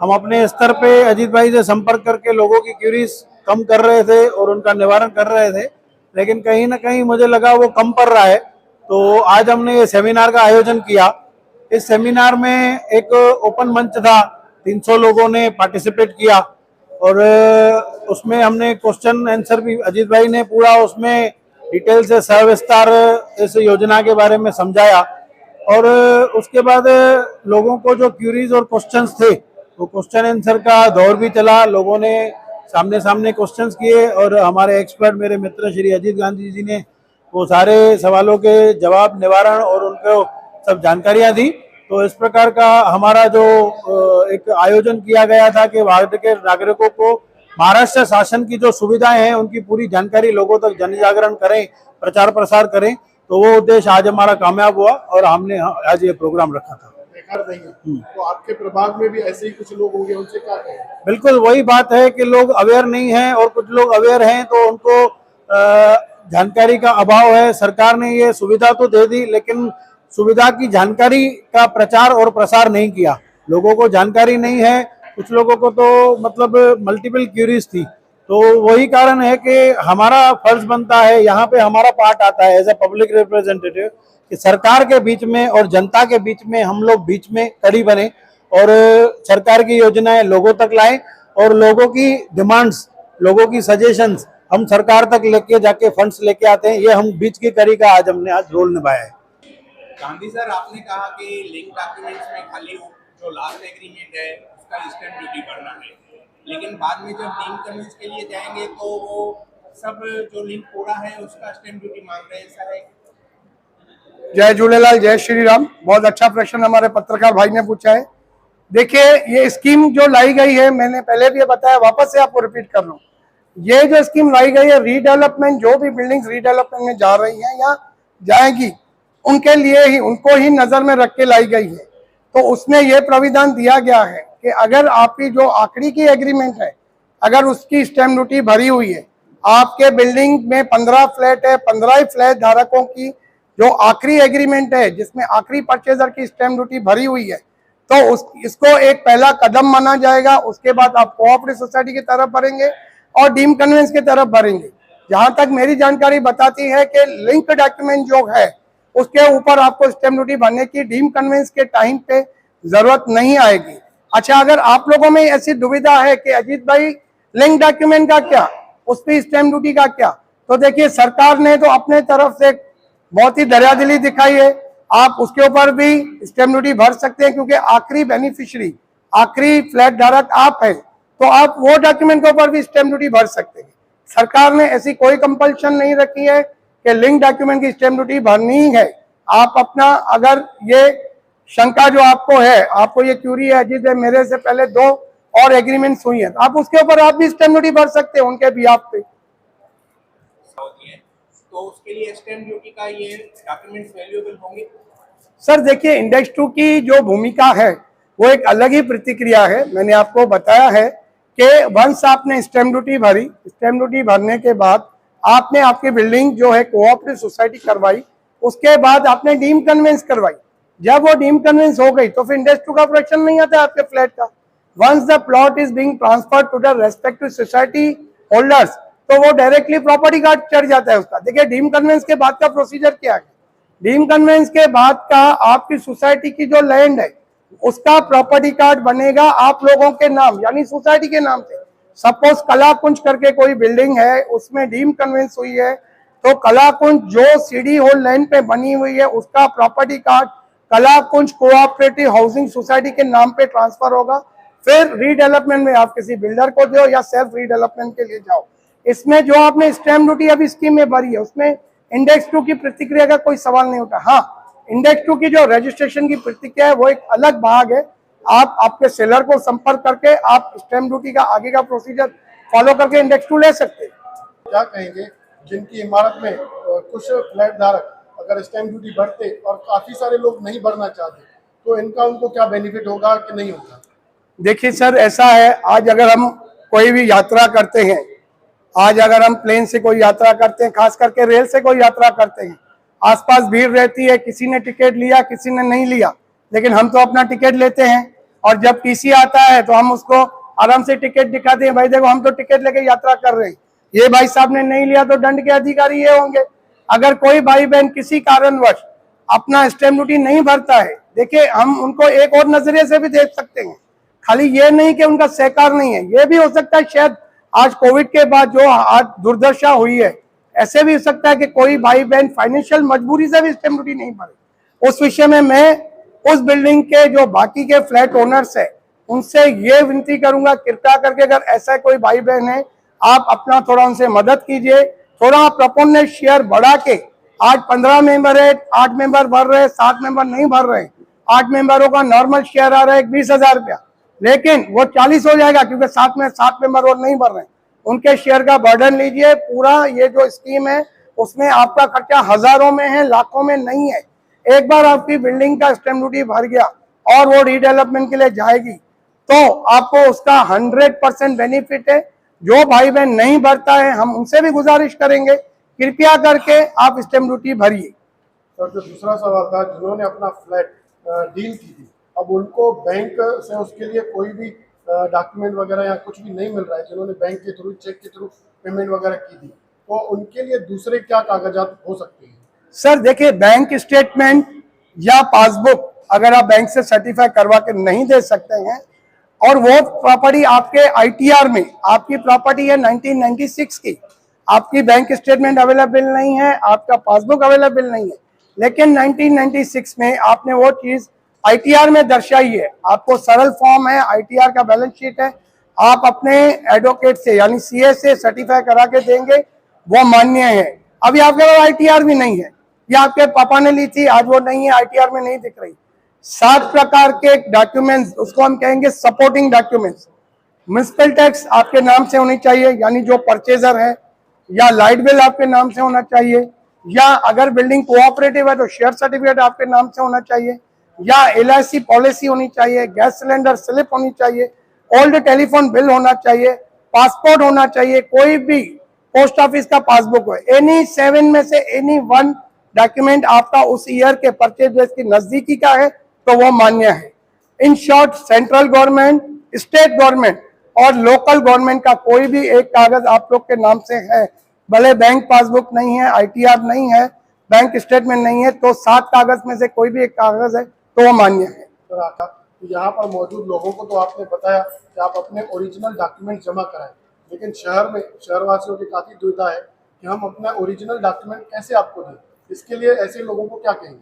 हम अपने स्तर पे अजीत भाई से संपर्क करके लोगों की क्यूरीज कम कर रहे थे और उनका निवारण कर रहे थे, लेकिन कहीं ना कहीं मुझे लगा वो कम पड़ रहा है, तो आज हमने ये सेमिनार का आयोजन किया। इस सेमिनार में एक ओपन मंच था, 300 लोगों ने पार्टिसिपेट किया और उसमें हमने क्वेश्चन आंसर भी, अजीत भाई ने पूरा उसमें डिटेल से सविस्तार इस योजना के बारे में समझाया और उसके बाद लोगों को जो क्यूरीज और क्वेश्चंस थे वो क्वेश्चन आंसर का दौर भी चला, लोगों ने सामने सामने क्वेश्चंस किए और हमारे एक्सपर्ट मेरे मित्र श्री अजीत गांधी जी ने वो सारे सवालों के जवाब, निवारण और उनको सब जानकारियां दी। तो इस प्रकार का हमारा जो एक आयोजन किया गया था कि वार्ड के नागरिकों को महाराष्ट्र शासन की जो सुविधाएं हैं उनकी पूरी जानकारी लोगों तक जन जागरण करें, प्रचार प्रसार करें, तो वो उद्देश्य आज हमारा कामयाब हुआ और हमने आज ये प्रोग्राम रखा था। तो आपके प्रभाग में भी ऐसे ही कुछ लोग होंगे, उनसे क्या कहें? बिल्कुल वही बात है कि लोग अवेयर नहीं हैं और कुछ लोग अवेयर हैं तो उनको जानकारी का अभाव है। सरकार ने ये सुविधा तो दे दी लेकिन सुविधा की जानकारी का प्रचार और प्रसार नहीं किया, लोगों को जानकारी नहीं है, कुछ लोगों को तो मतलब मल्टीपल क्यूरीज थी। तो वही कारण है कि हमारा फर्ज बनता है, यहाँ पे हमारा पार्ट आता है एज ए पब्लिक रिप्रेजेंटेटिव कि सरकार के बीच में और जनता के बीच में हम लोग बीच में कड़ी बने और सरकार की योजनाएं लोगों तक लाएं और लोगों की डिमांड्स, लोगों की सजेशंस हम सरकार तक लेके जाके फंड्स लेके आते हैं। ये हम बीच की कड़ी का हमने आज रोल निभाया है। गांधी सर, आपने कहा कि लिंक डॉक्यूमेंट्स में खाली जो लास्ट एग्रीमेंट है उसका स्टैम्प ड्यूटी भरना है, लेकिन बाद में जब लिंक कन्वेंस के लिए जाएंगे तो वो सब जो लिंक पूरा है उसका स्टैम्प ड्यूटी मांग रहे हैं, ऐसा है? जय झूलेलाल, जय श्री राम। बहुत अच्छा प्रश्न हमारे पत्रकार भाई ने पूछा है। देखिए, ये स्कीम जो लाई गई है, मैंने पहले भी बताया, वापस से आपको रिपीट कर रहा हूँ, ये जो स्कीम लाई गई है रीडेवलपमेंट, जो भी बिल्डिंग्स रीडेवलपमेंट में जा रही हैं या जाएगी उनके लिए ही, उनको ही नजर में रख के लाई गई है। तो उसमें यह प्राविधान दिया गया है कि अगर आपकी जो आखिरी की एग्रीमेंट है, अगर उसकी स्टैम्प ड्यूटी भरी हुई है, आपके बिल्डिंग में 15 फ्लैट है, 15 ही फ्लैट धारकों की जो आखिरी एग्रीमेंट है जिसमें आखिरी परचेजर की स्टैम्प ड्यूटी भरी हुई है, तो इसको एक पहला कदम माना जाएगा। उसके बाद आप कोऑपरेटिव सोसाइटी की तरफ भरेंगे और डीम कन्वेंस की तरफ भरेंगे। जहां तक मेरी जानकारी बताती है कि लिंक डॉक्यूमेंट जो है उसके ऊपर आपको स्टैम्प ड्यूटी भरने की डीम कन्वेंस के टाइम पे जरूरत नहीं आएगी। अच्छा, अगर आप लोगों में ऐसी दुविधा है कि अजीत भाई लिंक डॉक्यूमेंट का क्या, उस पर स्टैम्प ड्यूटी का क्या, तो देखिए सरकार ने तो अपने तरफ से बहुत ही दरियादिली दिखाई है, आप उसके ऊपर भी स्टैम्प ड्यूटी भर सकते हैं क्योंकि आखिरी बेनिफिशियरी, आखिरी फ्लैट धारक आप है, तो आप वो डॉक्यूमेंट के ऊपर भी स्टैम्प ड्यूटी भर सकते हैं। सरकार ने ऐसी कोई कंपल्शन नहीं रखी है कि लिंक डॉक्यूमेंट की स्टैम्प ड्यूटी भरनी ही है। आप अपना, अगर ये शंका जो आपको है, आपको ये क्यूरी है अजीत है, मेरे से पहले 2 और एग्रीमेंट्स हुई है, आप उसके ऊपर आप भी स्टैम्प ड्यूटी भर सकते हैं उनके भी आप पे। तो उसके लिए स्टैम्प ड्यूटी का ये डॉक्यूमेंट्स वैल्यूएबल होंगे? सर देखिए, इंडेक्स 2 की जो भूमिका है वो एक अलग ही प्रतिक्रिया है। मैंने आपको बताया है कि वंस आपने स्टैम्प ड्यूटी भरी, स्टैम्प ड्यूटी भरने के बाद आपने आपकी बिल्डिंग जो है कोऑपरेटिव सोसाइटी करवाई, उसके बाद आपने डीम कन्वेंस करवाई। जब वो डीम कन्वेंस हो गई तो फिर इंडेक्स 2 का प्रोटेक्शन नहीं आता आपके फ्लैट का। Once the plot is being transferred to the respective society holders, तो वो डायरेक्टली प्रॉपर्टी कार्ड चढ़ जाता है उसका। देखिए, डीम कन्वेंस के बाद का प्रोसीजर क्या है। डीम कन्वेंस के बाद का आपकी सोसाइटी की जो लैंड है उसका प्रॉपर्टी कार्ड बनेगा आप लोगों के नाम, यानी सोसाइटी के नाम से। सपोज कलाकुंज करके कोई बिल्डिंग है, उसमें डीम कन्वेंस हुई है, तो कलाकुंज जो सीडी होल लैंड पे बनी हुई है उसका property card Kalakunj cooperative housing society के नाम पे ट्रांसफर होगा। फिर रीडेवलपमेंट में आप किसी बिल्डर को दो या सेल्फ रीडेवलपमेंट के लिए जाओ। इसमें जो आपने स्टैम्प ड्यूटी अभी स्कीम में भरी है उसमें इंडेक्स 2 की प्रतिक्रिया का कोई सवाल नहीं उठा। हाँ, इंडेक्स 2 की जो रजिस्ट्रेशन की प्रतिक्रिया है वो एक अलग भाग है। आप आपके सेलर को संपर्क करके आप स्टैम्प ड्यूटी का आगे का प्रोसीजर फॉलो करके इंडेक्स 2 ले सकते हैं। क्या कहेंगे जिनकी इमारत में कुछ फ्लैट धारक अगर स्टैम्प ड्यूटी भरते और काफी सारे लोग नहीं भरना चाहते, तो इनका उनको क्या बेनिफिट होगा कि नहीं होगा? देखिए सर, ऐसा है, आज अगर हम कोई भी यात्रा करते हैं, आज अगर हम प्लेन से कोई यात्रा करते हैं, खास करके रेल से कोई यात्रा करते हैं, आसपास भीड़ रहती है, किसी ने टिकट लिया किसी ने नहीं लिया, लेकिन हम तो अपना टिकट लेते हैं और जब टीसी आता है तो हम उसको आराम से टिकट दिखाते हैं, भाई देखो हम तो टिकट लेके यात्रा कर रहे हैं, ये भाई साहब ने नहीं लिया तो दंड के अधिकारी ये होंगे। अगर कोई भाई बहन किसी कारणवश अपना स्टैम्प ड्यूटी नहीं भरता है, देखिए हम उनको एक और नजरिए से भी देख सकते हैं। खाली ये नहीं कि उनका सहकार नहीं है, ये भी हो सकता है शायद आज कोविड के बाद जो आज दुर्दशा हुई है, ऐसे भी हो सकता है कि कोई भाई बहन फाइनेंशियल मजबूरी से भी स्टैम्प ड्यूटी नहीं भरे। उस विषय में मैं उस बिल्डिंग के जो बाकी के फ्लैट ओनर्स है उनसे ये विनती करूंगा, कृपया करके अगर ऐसा कोई भाई बहन है आप अपना थोड़ा उनसे मदद कीजिए, थोड़ा प्रोपोर्शनल शेयर बढ़ा के। आज 15 मेंबर है, 8 मेंबर भर रहे हैं, 7 मेंबर नहीं भर रहे हैं, 8 मेंबरों का नॉर्मल शेयर आ रहा है 20,000 रुपया, लेकिन वो 40 हो जाएगा क्योंकि 7 मेंबर और नहीं भर रहे हैं। उनके शेयर का बर्डन लीजिए। पूरा ये जो स्कीम है उसमें आपका खर्चा हजारों में है, लाखों में नहीं है। एक बार आपकी बिल्डिंग का स्टैम्प ड्यूटी भर गया और वो रीडेवलपमेंट के लिए जाएगी तो आपको उसका 100% बेनिफिट है। जो भाई बहन नहीं भरता है हम उनसे भी गुजारिश करेंगे, कृपया करके आप स्टैम्प ड्यूटी भरिए। सर, जो दूसरा सवाल था, जिन्होंने अपना फ्लैट डील की थी, अब उनको बैंक से उसके लिए कोई भी डॉक्यूमेंट वगैरह या कुछ भी नहीं मिल रहा है, जिन्होंने बैंक के थ्रू, चेक के थ्रू पेमेंट वगैरह की थी, तो उनके लिए दूसरे क्या कागजात हो सकते हैं? सर देखिए, बैंक स्टेटमेंट या पासबुक अगर आप बैंक से सर्टिफाई करवा के नहीं दे सकते हैं और वो प्रॉपर्टी आपके आईटीआर में, आपकी प्रॉपर्टी है 1996 की, आपकी बैंक स्टेटमेंट अवेलेबल नहीं है, आपका पासबुक अवेलेबल नहीं है, लेकिन 1996 में आपने वो चीज आईटीआर में दर्शाई है, आपको सरल फॉर्म है, आईटीआर का बैलेंस शीट है, आप अपने एडवोकेट से यानी सीए से सर्टिफाई करा के देंगे, वो मान्य है। अभी आपके पास आईटीआर भी नहीं है, या आपके पापा ने ली थी, आज वो नहीं है, आईटीआर में नहीं दिख रही। 7 प्रकार के डॉक्यूमेंट्स, उसको हम कहेंगे सपोर्टिंग डॉक्यूमेंट्स। म्युनिसिपल टैक्स आपके नाम से होनी चाहिए, यानी जो परचेजर है, या लाइट बिल आपके नाम से होना चाहिए, या अगर बिल्डिंग कोऑपरेटिव है तो शेयर सर्टिफिकेट आपके नाम से होना चाहिए, या एलआईसी पॉलिसी होनी चाहिए, गैस सिलेंडर स्लिप होनी चाहिए, ओल्ड टेलीफोन बिल होना चाहिए, पासपोर्ट होना चाहिए, कोई भी पोस्ट ऑफिस का पासबुक हो, एनी 7 में से एनी 1 डॉक्यूमेंट आपका उस ईयर के परचेज बेस की नजदीकी का है तो वो मान्य है। In short, central government, state government और लोकल गवर्नमेंट का कोई भी एक कागज आप लोग के नाम से है, भले बैंक पासबुक नहीं है, आईटीआर नहीं है, बैंक स्टेटमेंट नहीं है, तो 7 कागज में से कोई भी एक कागज है तो वो मान्य है। यहाँ पर मौजूद लोगों को तो आपने बताया कि आप अपने ओरिजिनल डॉक्यूमेंट जमा कराएं, लेकिन शहर में शहरवासियों की काफी दुविधा है कि हम अपना ओरिजिनल डॉक्यूमेंट कैसे आपको दें, इसके लिए ऐसे लोगों को क्या कहेंगे?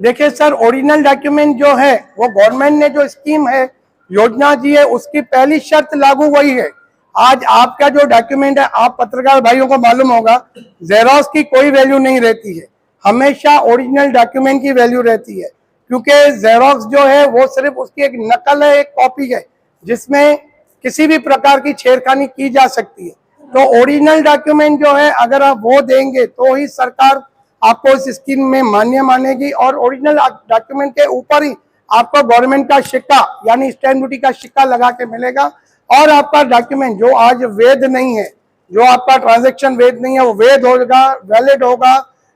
देखिए सर, ओरिजिनल डॉक्यूमेंट जो है वो गवर्नमेंट ने जो स्कीम है, योजना दी है, उसकी पहली शर्त लागू वही है। आज आपका जो डॉक्यूमेंट है, आप पत्रकार भाइयों को मालूम होगा, जेरोक्स की कोई वैल्यू नहीं रहती है, हमेशा ओरिजिनल डॉक्यूमेंट की वैल्यू रहती है, क्योंकि जेरोक्स जो है वो सिर्फ उसकी एक नकल है, एक कॉपी है, जिसमें किसी भी प्रकार की छेड़खानी की जा सकती है। तो ओरिजिनल डॉक्यूमेंट जो है अगर आप वो देंगे तो ही सरकार आपको इस स्कीम में मान्य मानेगी और ओरिजिनल डॉक्यूमेंट के ऊपर ही आपको गवर्नमेंट का सिक्का यानी स्टैंप ड्यूटी का सिक्का लगा के मिलेगा और आपका डॉक्यूमेंट जो आज वैध नहीं है, जो आपका ट्रांजैक्शन वैध नहीं है, वो वैध होगा, वैलिड होगा,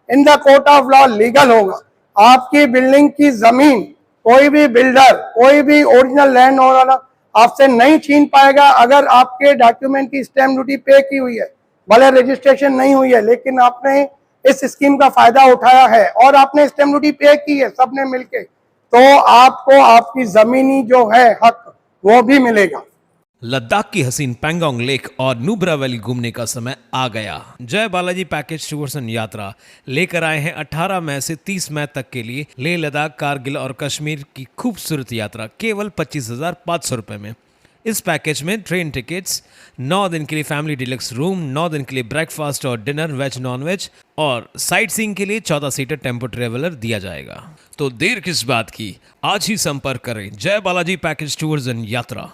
in the court of law legal होगा। आपकी बिल्डिंग की जमीन कोई भी बिल्डर, कोई भी ओरिजिनल लैंड ओनर आपसे नहीं छीन पाएगा अगर आपके डॉक्यूमेंट की स्टैंप ड्यूटी पे की हुई है, भले रजिस्ट्रेशन नहीं हुई है, लेकिन आपने इस स्कीम का फायदा उठाया है और आपने स्टैंप ड्यूटी पे की है सबने मिलके, तो आपको आपकी जमीनी जो है हक वो भी मिलेगा। लद्दाख की हसीन पैंगोंग लेक और नुब्रा वैली घूमने का समय आ गया। जय बालाजी पैकेज टूर्स एंड यात्रा लेकर आए हैं 18 मई से 30 मई तक के लिए लेह लद्दाख, कारगिल और कश्मीर की खूबसूरत यात्रा केवल 25,500 रुपए में। इस पैकेज में ट्रेन टिकट्स, 9 दिन के लिए फैमिली डिलक्स रूम, 9 दिन के लिए ब्रेकफास्ट और डिनर वेज नॉन वेज और साइट सीइंग के लिए 14 सीटर टेम्पो ट्रेवलर दिया जाएगा। तो देर किस बात की, आज ही संपर्क करें जय बालाजी पैकेज टूर्स एंड यात्रा।